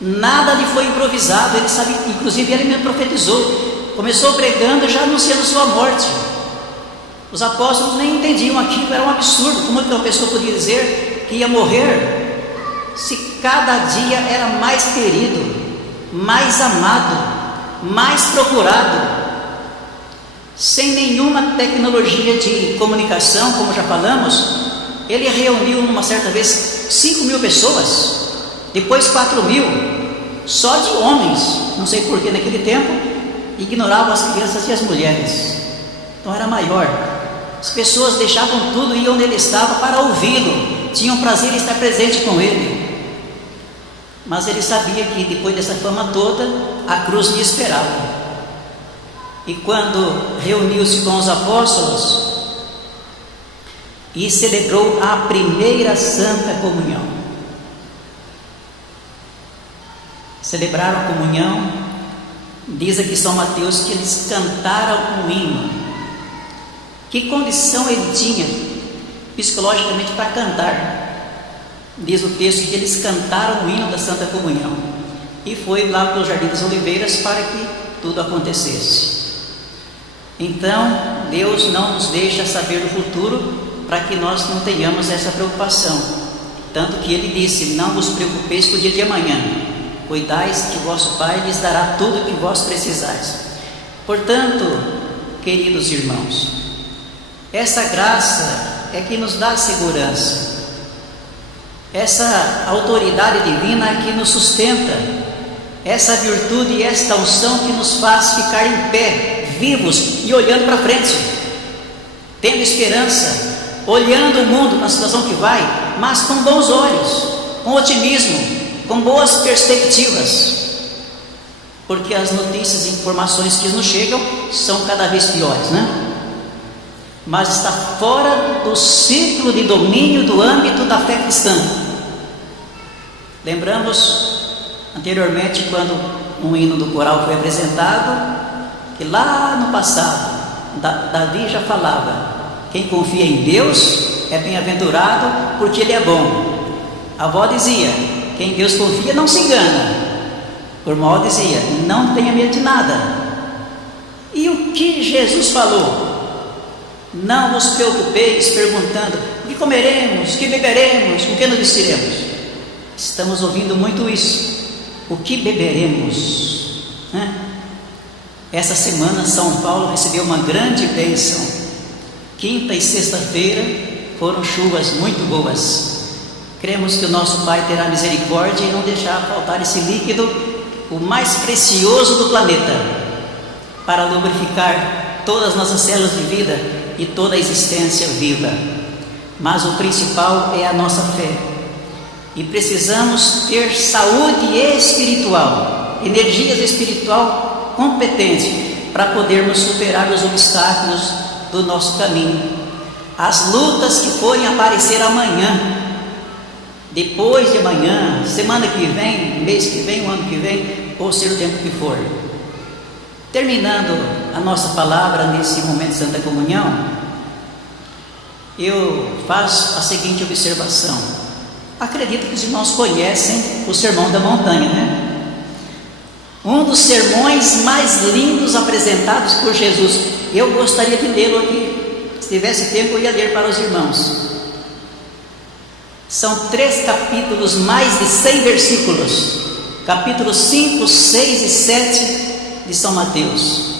nada lhe foi improvisado. Ele sabe, inclusive ele mesmo profetizou, começou pregando já anunciando sua morte. Os apóstolos nem entendiam aquilo, era um absurdo. Como que uma pessoa podia dizer que ia morrer, se cada dia era mais querido, mais amado, mais procurado? Sem nenhuma tecnologia de comunicação, como já falamos, ele reuniu numa certa vez 5.000 pessoas, depois 4.000, só de homens. Não sei porquê naquele tempo ignoravam as crianças e as mulheres, então era maior. As pessoas deixavam tudo e iam onde ele estava para ouvi-lo, tinham prazer em estar presente com ele. Mas ele sabia que depois dessa fama toda, a cruz lhe esperava. E quando reuniu-se com os apóstolos e celebrou a primeira Santa Comunhão, celebraram a comunhão, diz aqui São Mateus que eles cantaram um hino. Que condição ele tinha psicologicamente para cantar? Diz o texto que eles cantaram o hino da Santa Comunhão, e foi lá para o Jardim das Oliveiras para que tudo acontecesse. Então Deus não nos deixa saber do futuro para que nós não tenhamos essa preocupação, tanto que ele disse: não vos preocupeis com o dia de amanhã, cuidais que vosso Pai lhes dará tudo o que vós precisais. Portanto, queridos irmãos, essa graça é que nos dá segurança, essa autoridade divina é que nos sustenta, essa virtude e esta unção que nos faz ficar em pé, vivos e olhando para frente, tendo esperança, olhando o mundo na situação que vai, mas com bons olhos, com otimismo, com boas perspectivas, porque as notícias e informações que nos chegam são cada vez piores, né? Mas está fora do ciclo de domínio do âmbito da fé cristã. Lembramos anteriormente, quando um hino do coral foi apresentado, que lá no passado Davi já falava: quem confia em Deus é bem-aventurado, porque Ele é bom. A avó dizia: quem em Deus confia não se engana. O irmão dizia: não tenha medo de nada. E o que Jesus falou? Não vos preocupeis perguntando: o que comeremos, o que beberemos, com que nos vestiremos? Estamos ouvindo muito isso. O que beberemos, né? Essa semana São Paulo recebeu uma grande bênção. Quinta e sexta-feira foram chuvas muito boas. Cremos que o nosso Pai terá misericórdia e não deixar faltar esse líquido, o mais precioso do planeta, para lubrificar todas as nossas células de vida e toda a existência viva. Mas o principal é a nossa fé. e precisamos ter saúde espiritual, energias espiritual competente para podermos superar os obstáculos do nosso caminho, as lutas que forem aparecer amanhã, depois de amanhã, semana que vem, mês que vem, o ano que vem, ou seja o tempo que for. Terminando a nossa palavra nesse momento de Santa Comunhão, eu faço a seguinte observação. Acredito que os irmãos conhecem o Sermão da Montanha, né? Um dos sermões mais lindos apresentados por Jesus. Eu gostaria de lê-lo aqui. Se tivesse tempo, eu ia ler para os irmãos. São 3 capítulos, mais de 100 versículos. Capítulos 5, 6 e 7 de São Mateus.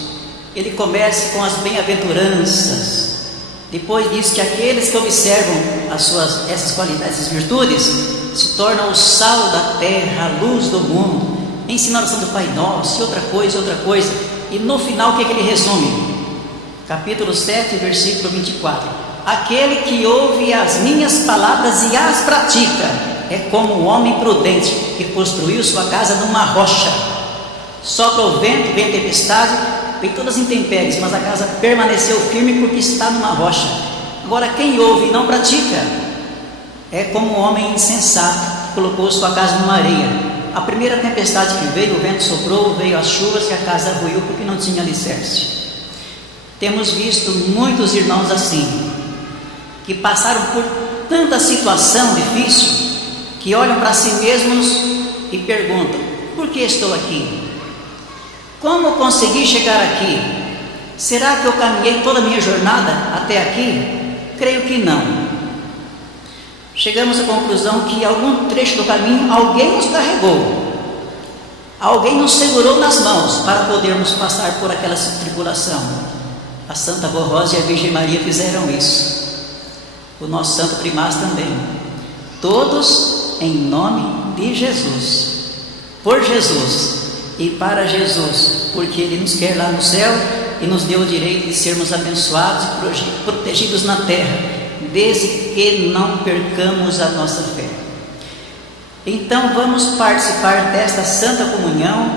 Ele começa com as bem-aventuranças. Depois diz que aqueles que observam essas qualidades, essas virtudes, se tornam o sal da terra, a luz do mundo, ensina a oração do Pai Nosso, e outra coisa. E no final, o que ele resume? Capítulo 7, versículo 24. Aquele que ouve as minhas palavras e as pratica, é como um homem prudente que construiu sua casa numa rocha. Sopra o vento, vem a tempestade, vem todas as intempéries, mas a casa permaneceu firme porque está numa rocha. Agora, quem ouve e não pratica, é como um homem insensato que colocou sua casa numa areia. A primeira tempestade que veio, o vento soprou, veio as chuvas e a casa ruiu porque não tinha alicerce. Temos visto muitos irmãos assim, que passaram por tanta situação difícil, que olham para si mesmos e perguntam: por que estou aqui? Como consegui chegar aqui? Será que eu caminhei toda a minha jornada até aqui? Creio que não. Chegamos à conclusão que em algum trecho do caminho alguém nos carregou, alguém nos segurou nas mãos para podermos passar por aquela tribulação. A Santa Avó Rosa e a Virgem Maria fizeram isso, o nosso Santo Primaz também, todos em nome de Jesus, por Jesus e para Jesus, porque Ele nos quer lá no céu e nos deu o direito de sermos abençoados e protegidos na terra, desde que não percamos a nossa fé. Então vamos participar desta Santa Comunhão,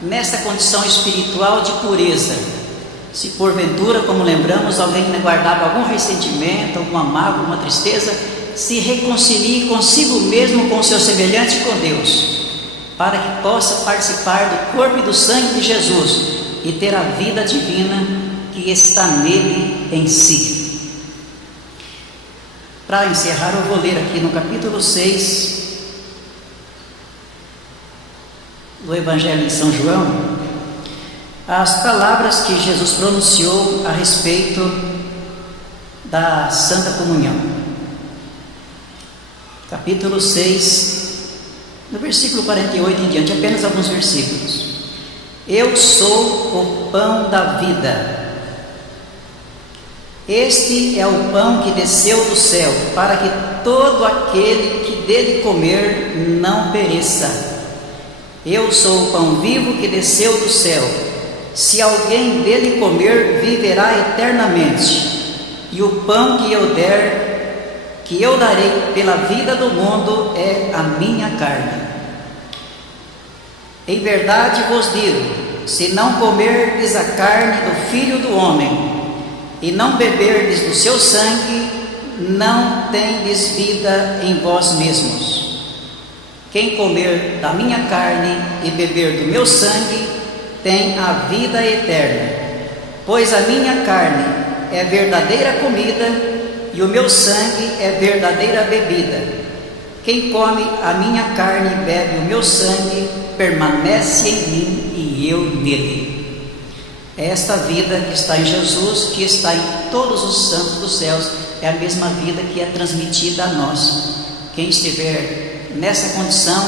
nesta condição espiritual de pureza. Se porventura, como lembramos, alguém guardava algum ressentimento, alguma mágoa, alguma tristeza, se reconcilie consigo mesmo, com o seu semelhante e com Deus, para que possa participar do corpo e do sangue de Jesus e ter a vida divina que está nele em si. Para encerrar, eu vou ler aqui no capítulo 6 do Evangelho de São João as palavras que Jesus pronunciou a respeito da Santa Comunhão. Capítulo 6, no versículo 48 em diante, apenas alguns versículos. Eu sou o pão da vida. Este é o pão que desceu do céu, para que todo aquele que dele comer não pereça. Eu sou o pão vivo que desceu do céu. Se alguém dele comer, viverá eternamente. E o pão que eu darei pela vida do mundo é a minha carne. Em verdade vos digo, se não comerdes a carne do Filho do Homem e não beberdes do seu sangue, não tendes vida em vós mesmos. Quem comer da minha carne e beber do meu sangue tem a vida eterna, pois a minha carne é verdadeira comida e o meu sangue é verdadeira bebida. Quem come a minha carne e bebe o meu sangue permanece em mim e eu nele. É esta vida que está em Jesus, que está em todos os santos dos céus, é a mesma vida que é transmitida a nós. Quem estiver nessa condição,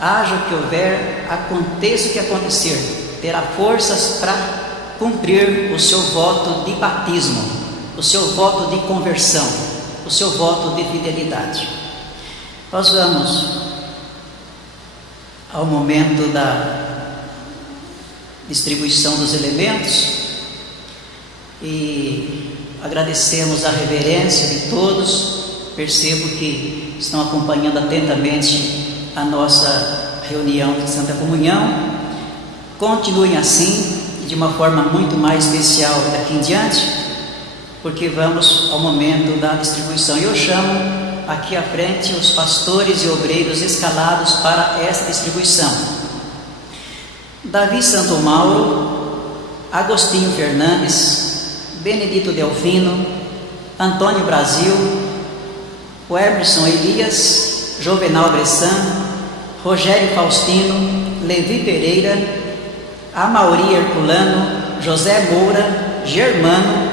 haja o que houver, aconteça o que acontecer, terá forças para cumprir o seu voto de batismo, o seu voto de conversão, o seu voto de fidelidade. Nós vamos ao momento da distribuição dos elementos e agradecemos a reverência de todos percebo que estão acompanhando atentamente a nossa reunião de Santa Comunhão. Continuem assim, e de uma forma muito mais especial daqui em diante, porque vamos ao momento da distribuição. Eu chamo aqui à frente os pastores e obreiros escalados para esta distribuição: Davi Santo Mauro, Agostinho Fernandes, Benedito Delfino, Antônio Brasil, o Emerson Elias, Jovenal Bressan, Rogério Faustino, Levi Pereira, Amauri Herculano, José Moura, Germano,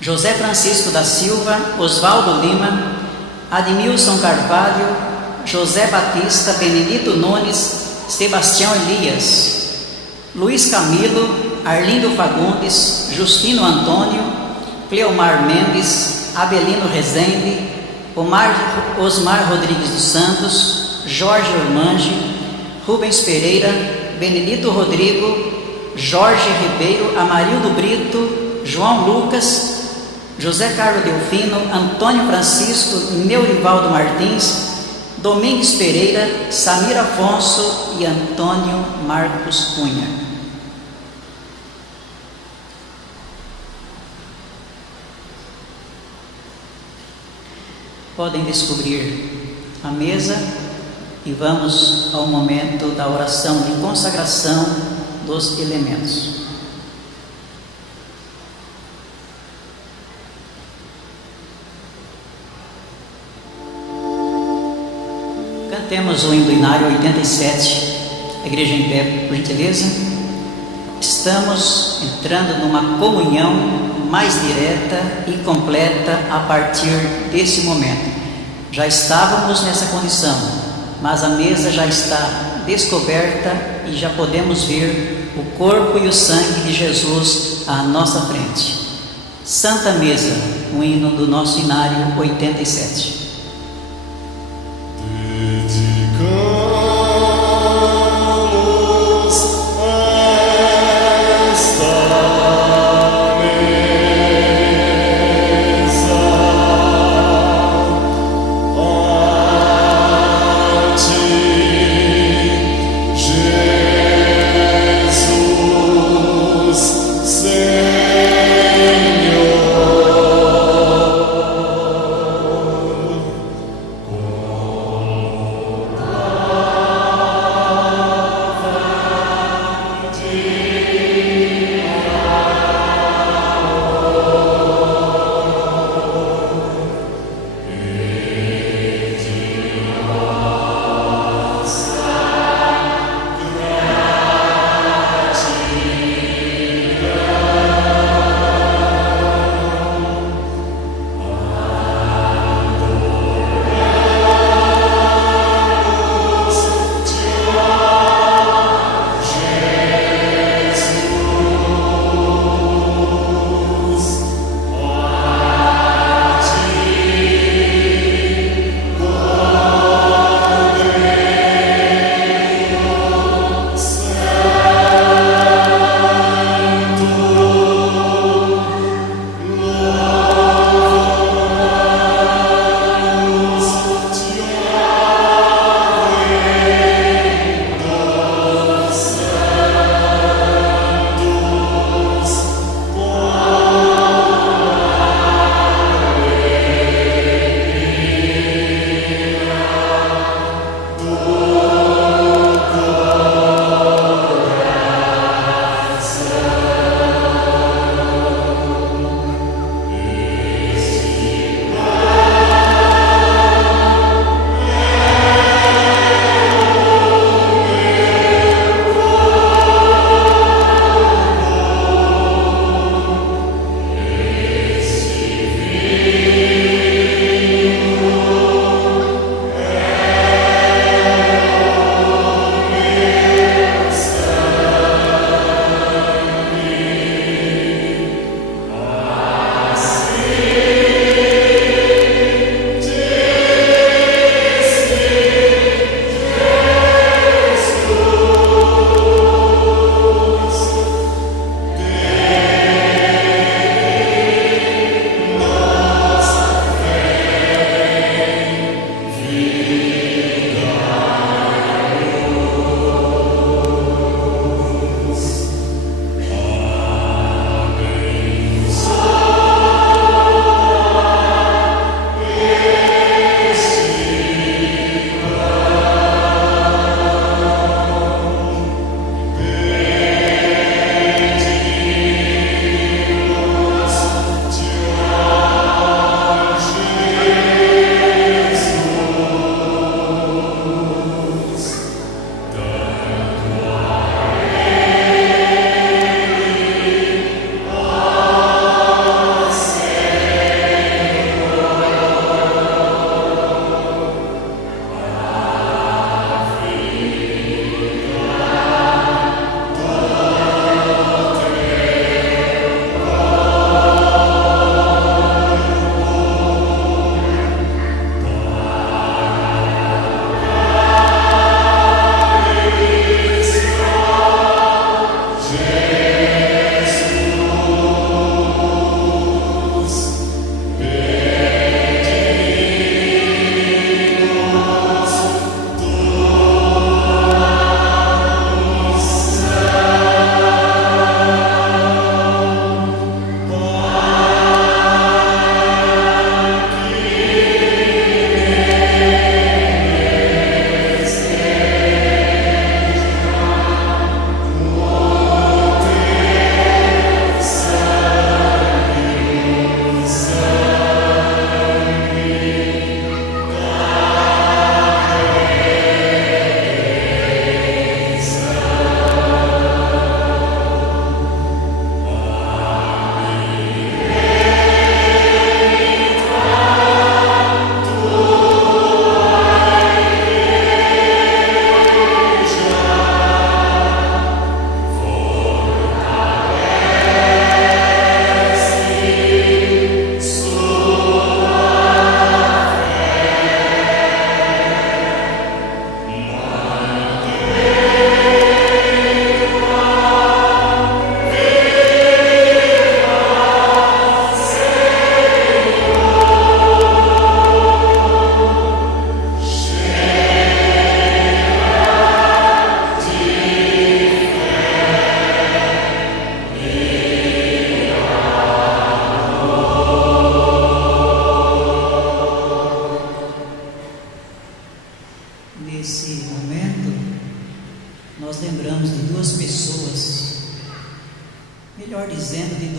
José Francisco da Silva, Oswaldo Lima, Admilson Carvalho, José Batista, Benedito Nunes, Sebastião Elias, Luiz Camilo, Arlindo Fagundes, Justino Antônio, Cleomar Mendes, Abelino Rezende, Osmar Rodrigues dos Santos, Jorge Ormange, Rubens Pereira, Benedito Rodrigo, Jorge Ribeiro, Amarildo Brito, João Lucas, José Carlos Delfino, Antônio Francisco, Neurivaldo Martins, Domingues Pereira, Samir Afonso e Antônio Marcos Cunha. Podem descobrir a mesa e vamos ao momento da oração de consagração dos elementos. Cantemos o hino do Inário 87, a igreja em pé, por gentileza. Estamos entrando numa comunhão mais direta e completa a partir desse momento. Já estávamos nessa condição, mas a mesa já está descoberta e já podemos ver o corpo e o sangue de Jesus à nossa frente. Santa Mesa, o hino do nosso Inário 87. Senhor,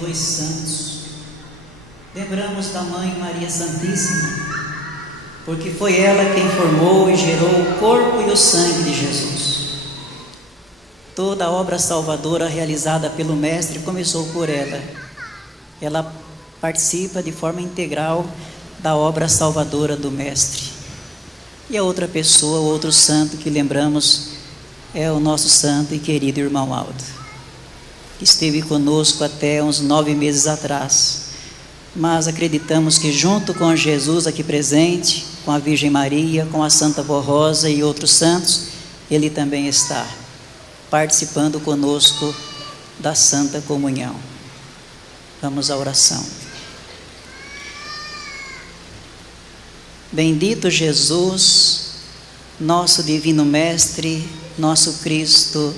dois santos. Lembramos da Mãe Maria Santíssima, porque foi ela quem formou e gerou o corpo e o sangue de Jesus. Toda a obra salvadora realizada pelo Mestre começou por ela. Ela participa de forma integral da obra salvadora do Mestre. E a outra pessoa, o outro santo que lembramos é o nosso santo e querido irmão Aldo, que esteve conosco até uns 9 meses atrás. Mas acreditamos que junto com Jesus aqui presente, com a Virgem Maria, com a Santa Vó Rosa e outros santos, ele também está participando conosco da Santa Comunhão. Vamos à oração. Bendito Jesus, nosso Divino Mestre, nosso Cristo,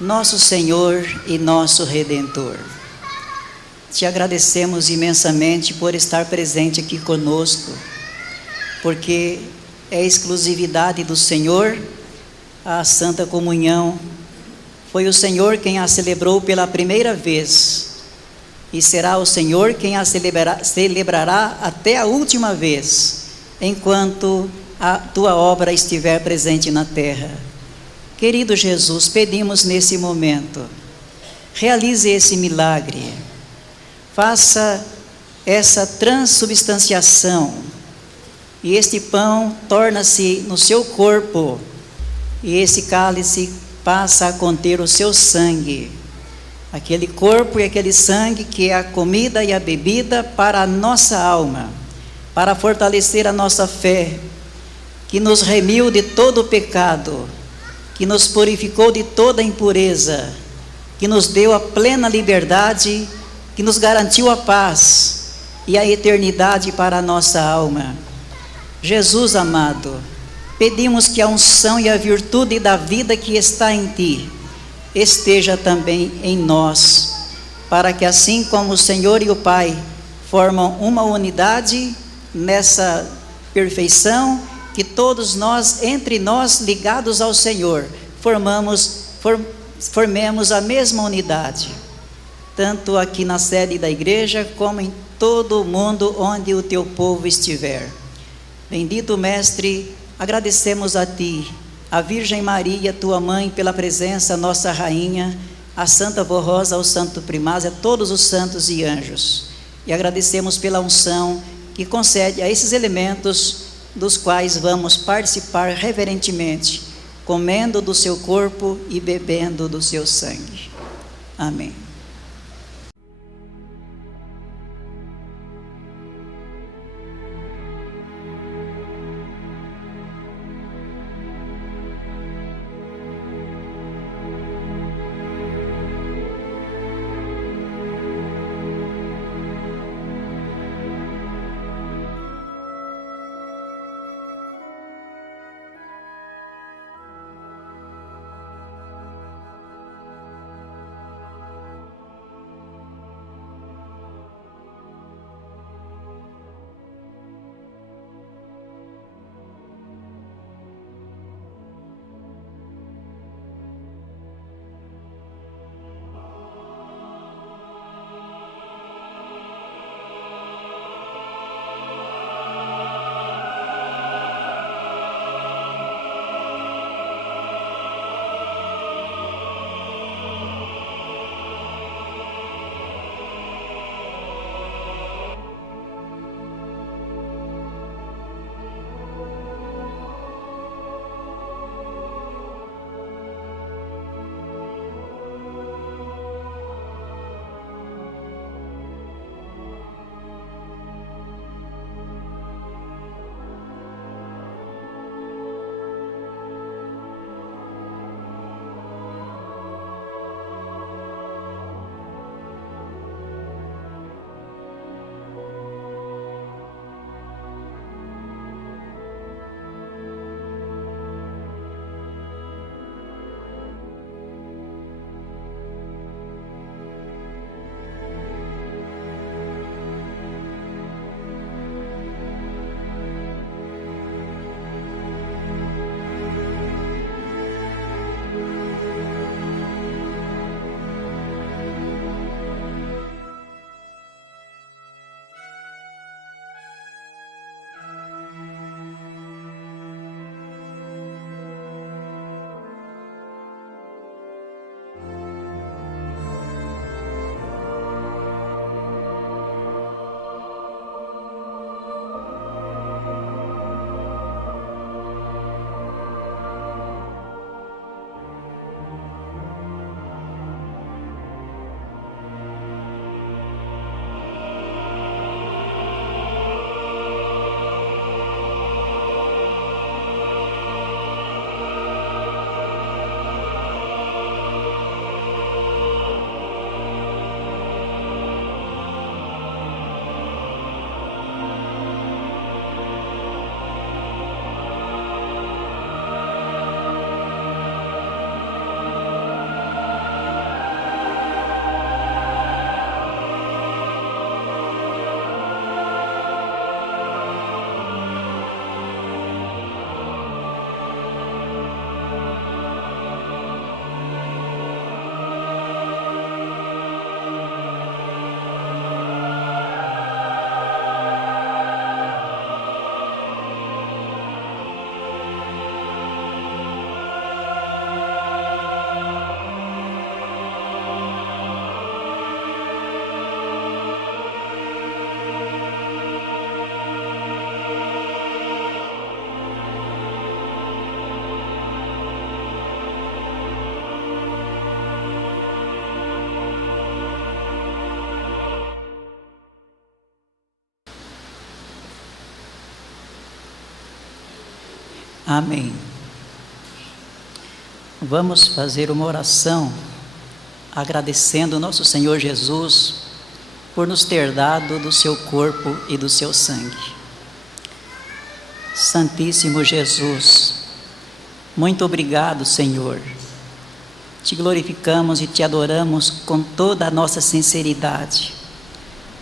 nosso Senhor e nosso Redentor. Te agradecemos imensamente por estar presente aqui conosco, porque é exclusividade do Senhor a Santa Comunhão. Foi o Senhor quem a celebrou pela primeira vez, e será o Senhor quem a celebrará até a última vez, enquanto a tua obra estiver presente na terra. Querido Jesus, pedimos nesse momento, realize esse milagre, faça essa transubstanciação, e este pão torna-se no seu corpo, e esse cálice passa a conter o seu sangue, aquele corpo e aquele sangue que é a comida e a bebida para a nossa alma, para fortalecer a nossa fé, que nos remiu de todo o pecado, que nos purificou de toda impureza, que nos deu a plena liberdade, que nos garantiu a paz e a eternidade para a nossa alma. Jesus amado, pedimos que a unção e a virtude da vida que está em Ti esteja também em nós, para que assim como o Senhor e o Pai formam uma unidade nessa perfeição, que todos nós, entre nós ligados ao Senhor, formemos a mesma unidade, tanto aqui na sede da igreja, como em todo o mundo onde o Teu povo estiver. Bendito Mestre, agradecemos a Ti, a Virgem Maria, Tua Mãe, pela presença, nossa Rainha, a Santa Vó Rosa, ao Santo Primaz, a todos os santos e anjos. E agradecemos pela unção que concede a esses elementos dos quais vamos participar reverentemente, comendo do Seu corpo e bebendo do Seu sangue. Amém. Amém. Vamos fazer uma oração agradecendo ao nosso Senhor Jesus por nos ter dado do seu corpo e do seu sangue. Santíssimo Jesus, muito obrigado, Senhor. Te glorificamos e te adoramos com toda a nossa sinceridade,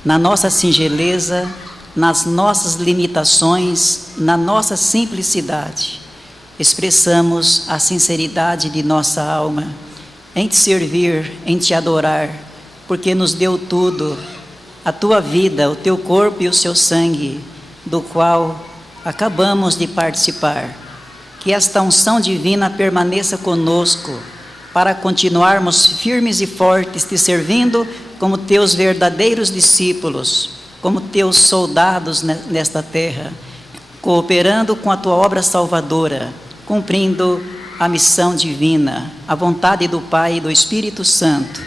na nossa singeleza, nas nossas limitações, na nossa simplicidade. Expressamos a sinceridade de nossa alma em te servir, em te adorar, porque nos deu tudo, a tua vida, o teu corpo e o seu sangue, do qual acabamos de participar. Que esta unção divina permaneça conosco, para continuarmos firmes e fortes, te servindo como teus verdadeiros discípulos, como teus soldados nesta terra, cooperando com a tua obra salvadora, cumprindo a missão divina, a vontade do Pai e do Espírito Santo,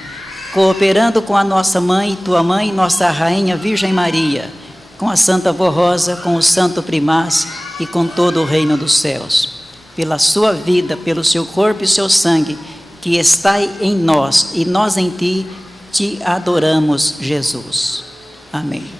cooperando com a nossa mãe, tua mãe, nossa Rainha Virgem Maria, com a Santa Vó Rosa, com o Santo Primaz e com todo o reino dos céus. Pela sua vida, pelo seu corpo e seu sangue, que está em nós e nós em ti, te adoramos, Jesus. Amém.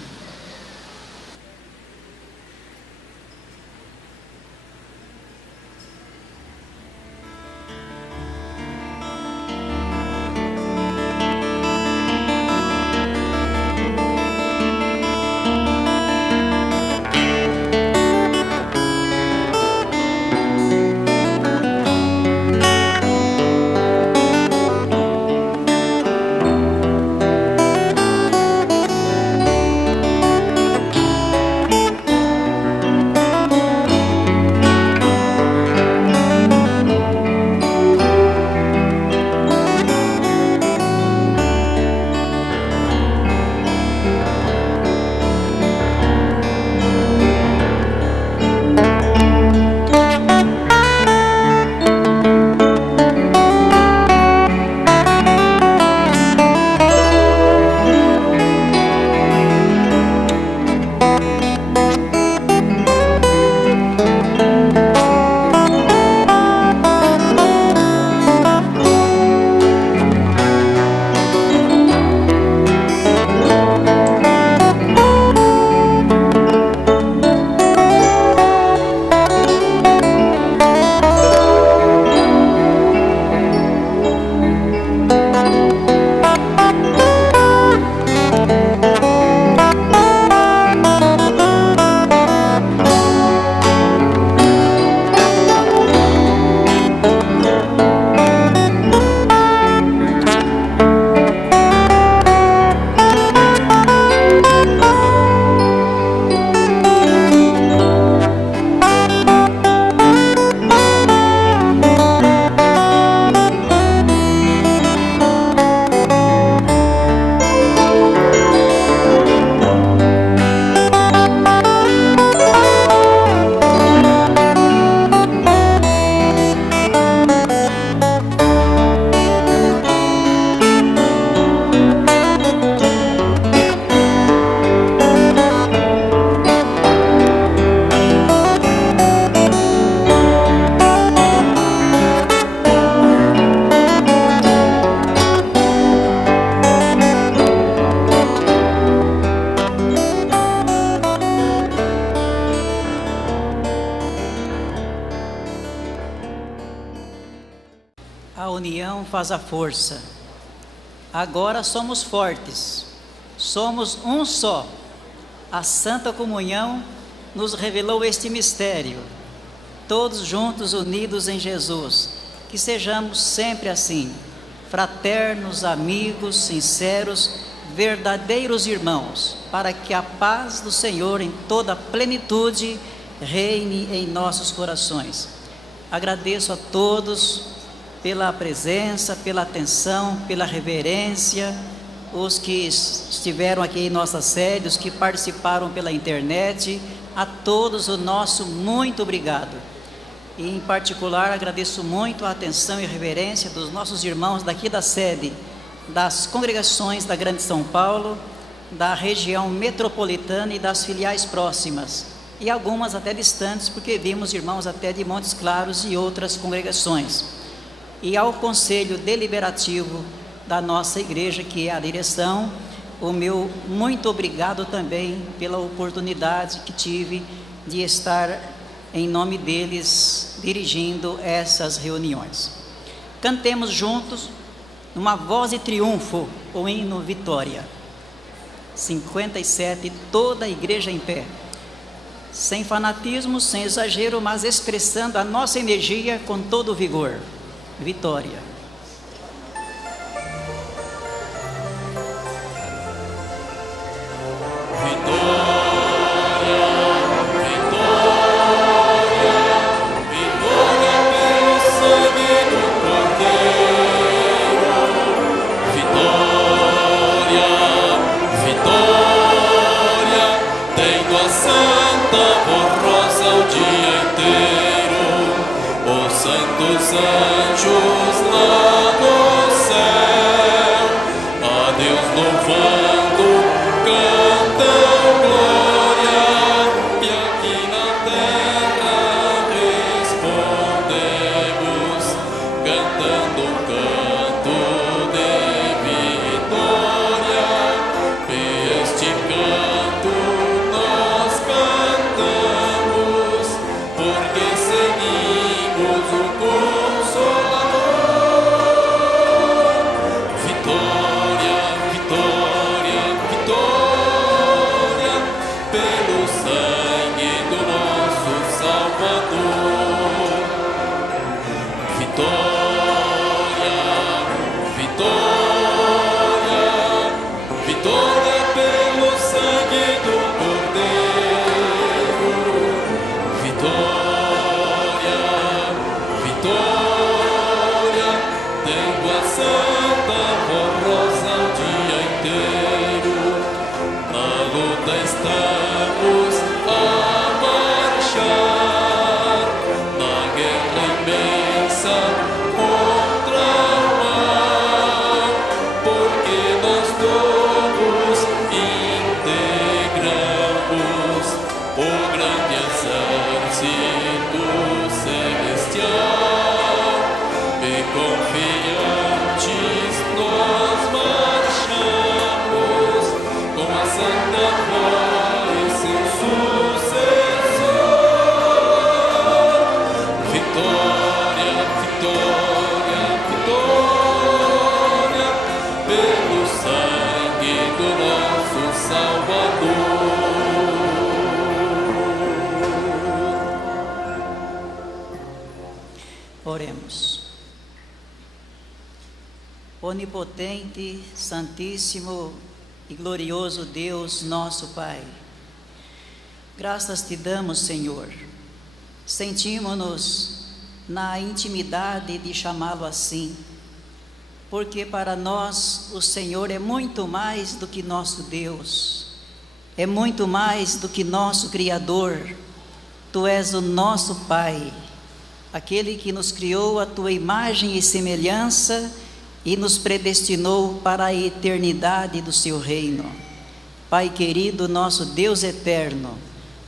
A união faz a força. Agora somos fortes, somos um só. A Santa Comunhão nos revelou este mistério. Todos juntos, unidos em Jesus. Que sejamos sempre assim, fraternos, amigos, sinceros, verdadeiros irmãos, para que a paz do Senhor em toda plenitude reine em nossos corações. Agradeço a todos pela presença, pela atenção, pela reverência, os que estiveram aqui em nossa sede, os que participaram pela internet, a todos o nosso muito obrigado. E em particular agradeço muito a atenção e reverência dos nossos irmãos daqui da sede, das congregações da Grande São Paulo, da região metropolitana e das filiais próximas, e algumas até distantes, porque vimos irmãos até de Montes Claros e outras congregações. E ao Conselho Deliberativo da nossa igreja, que é a direção, o meu muito obrigado também pela oportunidade que tive de estar em nome deles dirigindo essas reuniões. Cantemos juntos, numa voz de triunfo, o hino Vitória. 57, toda a igreja em pé. Sem fanatismo, sem exagero, mas expressando a nossa energia com todo o vigor. Vitória. Anjos lá no céu, a Deus louvando, cantam glória, e aqui na terra respondemos, cantando um canto de vitória. Este canto nós cantamos, porque seguimos o Consolador. Vitória, vitória, vitória, pelo sangue do nosso Salvador. Vitória, vitória, vitória pelo sangue do Cordeiro. Vitória, vitória, tendo a santa rosa o dia inteiro. Na luta estamos a marchar, na guerra imensa contra o mal, porque nós todos integramos o grande exército celestial, e confiantes nós marchamos com a santa voz sem sucessor. Vitória, vitória, vitória, pelo sangue do nosso Salvador. Oremos. Onipotente, santíssimo e glorioso Deus, nosso Pai, graças te damos, Senhor. Sentimos-nos na intimidade de chamá-lo assim, porque para nós o Senhor é muito mais do que nosso Deus, é muito mais do que nosso Criador. Tu és o nosso Pai, aquele que nos criou à tua imagem e semelhança e nos predestinou para a eternidade do seu reino. Pai querido, nosso Deus eterno,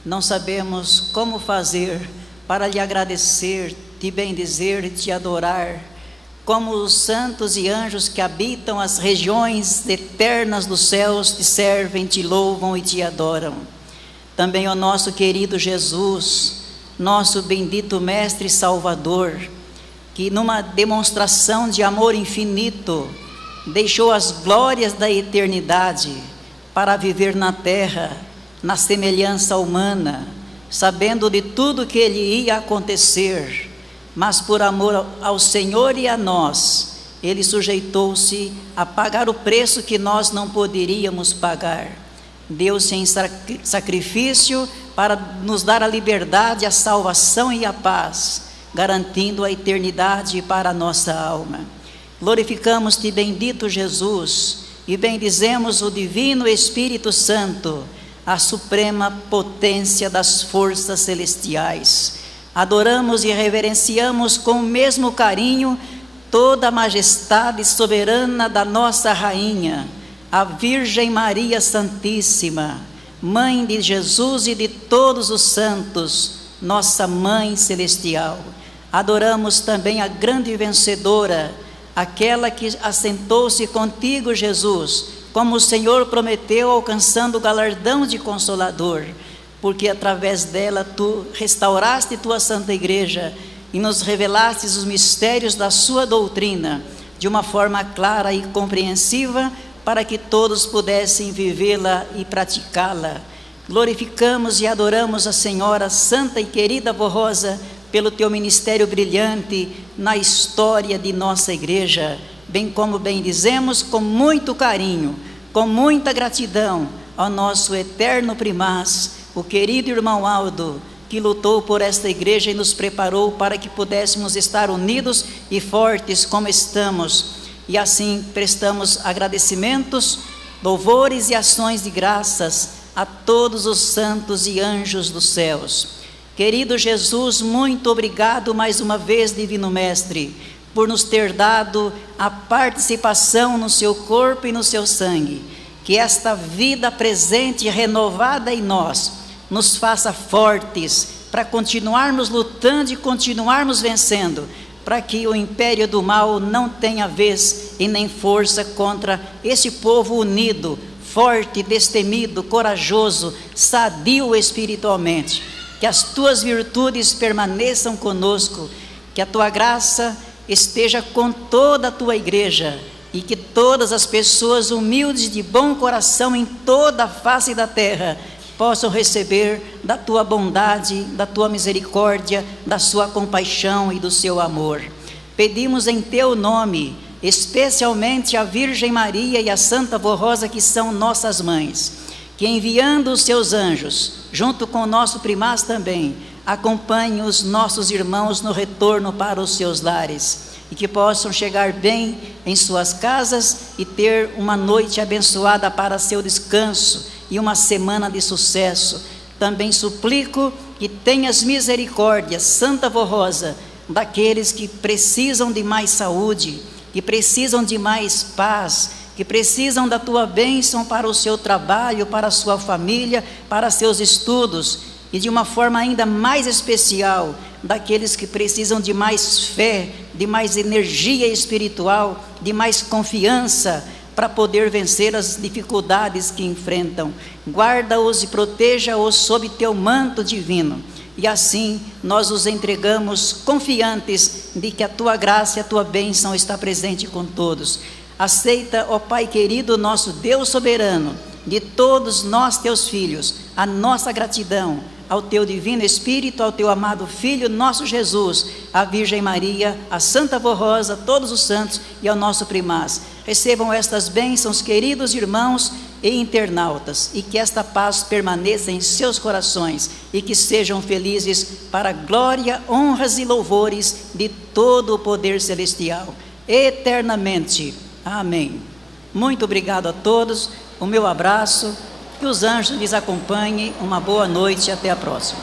não sabemos como fazer para lhe agradecer, te bendizer e te adorar, como os santos e anjos que habitam as regiões eternas dos céus te servem, te louvam e te adoram. Também o nosso querido Jesus, nosso bendito Mestre e Salvador, que numa demonstração de amor infinito, deixou as glórias da eternidade para viver na terra, na semelhança humana, sabendo de tudo que lhe ia acontecer, mas por amor ao Senhor e a nós, ele sujeitou-se a pagar o preço que nós não poderíamos pagar. Deu-se em sacrifício para nos dar a liberdade, a salvação e a paz, garantindo a eternidade para a nossa alma. Glorificamos-te, bendito Jesus, e bendizemos o divino Espírito Santo, a suprema potência das forças celestiais. Adoramos e reverenciamos com o mesmo carinho toda a majestade soberana da nossa Rainha, a Virgem Maria Santíssima, Mãe de Jesus e de todos os santos, nossa Mãe Celestial. Adoramos também a grande vencedora, aquela que assentou-se contigo, Jesus, como o Senhor prometeu, alcançando o galardão de Consolador, porque através dela tu restauraste tua Santa Igreja e nos revelaste os mistérios da sua doutrina, de uma forma clara e compreensiva, para que todos pudessem vivê-la e praticá-la. Glorificamos e adoramos a Senhora Santa e querida Avó Rosa, pelo teu ministério brilhante na história de nossa igreja, bem como bendizemos com muito carinho, com muita gratidão ao nosso eterno primaz, o querido irmão Aldo, que lutou por esta igreja e nos preparou para que pudéssemos estar unidos e fortes como estamos. E assim prestamos agradecimentos, louvores e ações de graças a todos os santos e anjos dos céus. Querido Jesus, muito obrigado mais uma vez, Divino Mestre, por nos ter dado a participação no seu corpo e no seu sangue. Que esta vida presente e renovada em nós nos faça fortes para continuarmos lutando e continuarmos vencendo, para que o império do mal não tenha vez e nem força contra esse povo unido, forte, destemido, corajoso, sadio espiritualmente. Que as tuas virtudes permaneçam conosco, que a tua graça esteja com toda a tua igreja e que todas as pessoas humildes de bom coração em toda a face da terra possam receber da tua bondade, da tua misericórdia, da sua compaixão e do seu amor. Pedimos em teu nome, especialmente a Virgem Maria e a Santa Avó Rosa, que são nossas mães, que enviando os seus anjos, junto com o nosso primaz também, acompanhe os nossos irmãos no retorno para os seus lares, e que possam chegar bem em suas casas e ter uma noite abençoada para seu descanso e uma semana de sucesso. Também suplico que tenhas misericórdia, Santa Avó Rosa, daqueles que precisam de mais saúde, que precisam de mais paz, que precisam da tua bênção para o seu trabalho, para a sua família, para seus estudos, e de uma forma ainda mais especial, daqueles que precisam de mais fé, de mais energia espiritual, de mais confiança, para poder vencer as dificuldades que enfrentam. Guarda-os e proteja-os sob teu manto divino, e assim nós os entregamos confiantes de que a tua graça e a tua bênção está presente com todos. Aceita, ó Pai querido, nosso Deus soberano, de todos nós teus filhos, a nossa gratidão ao teu divino Espírito, ao teu amado Filho, nosso Jesus, à Virgem Maria, à Santa Avó Rosa, a todos os santos e ao nosso primaz. Recebam estas bênçãos, queridos irmãos e internautas, e que esta paz permaneça em seus corações e que sejam felizes para a glória, honras e louvores de todo o poder celestial, eternamente. Amém. Muito obrigado a todos, o meu abraço, que os anjos lhes acompanhem, uma boa noite e até a próxima.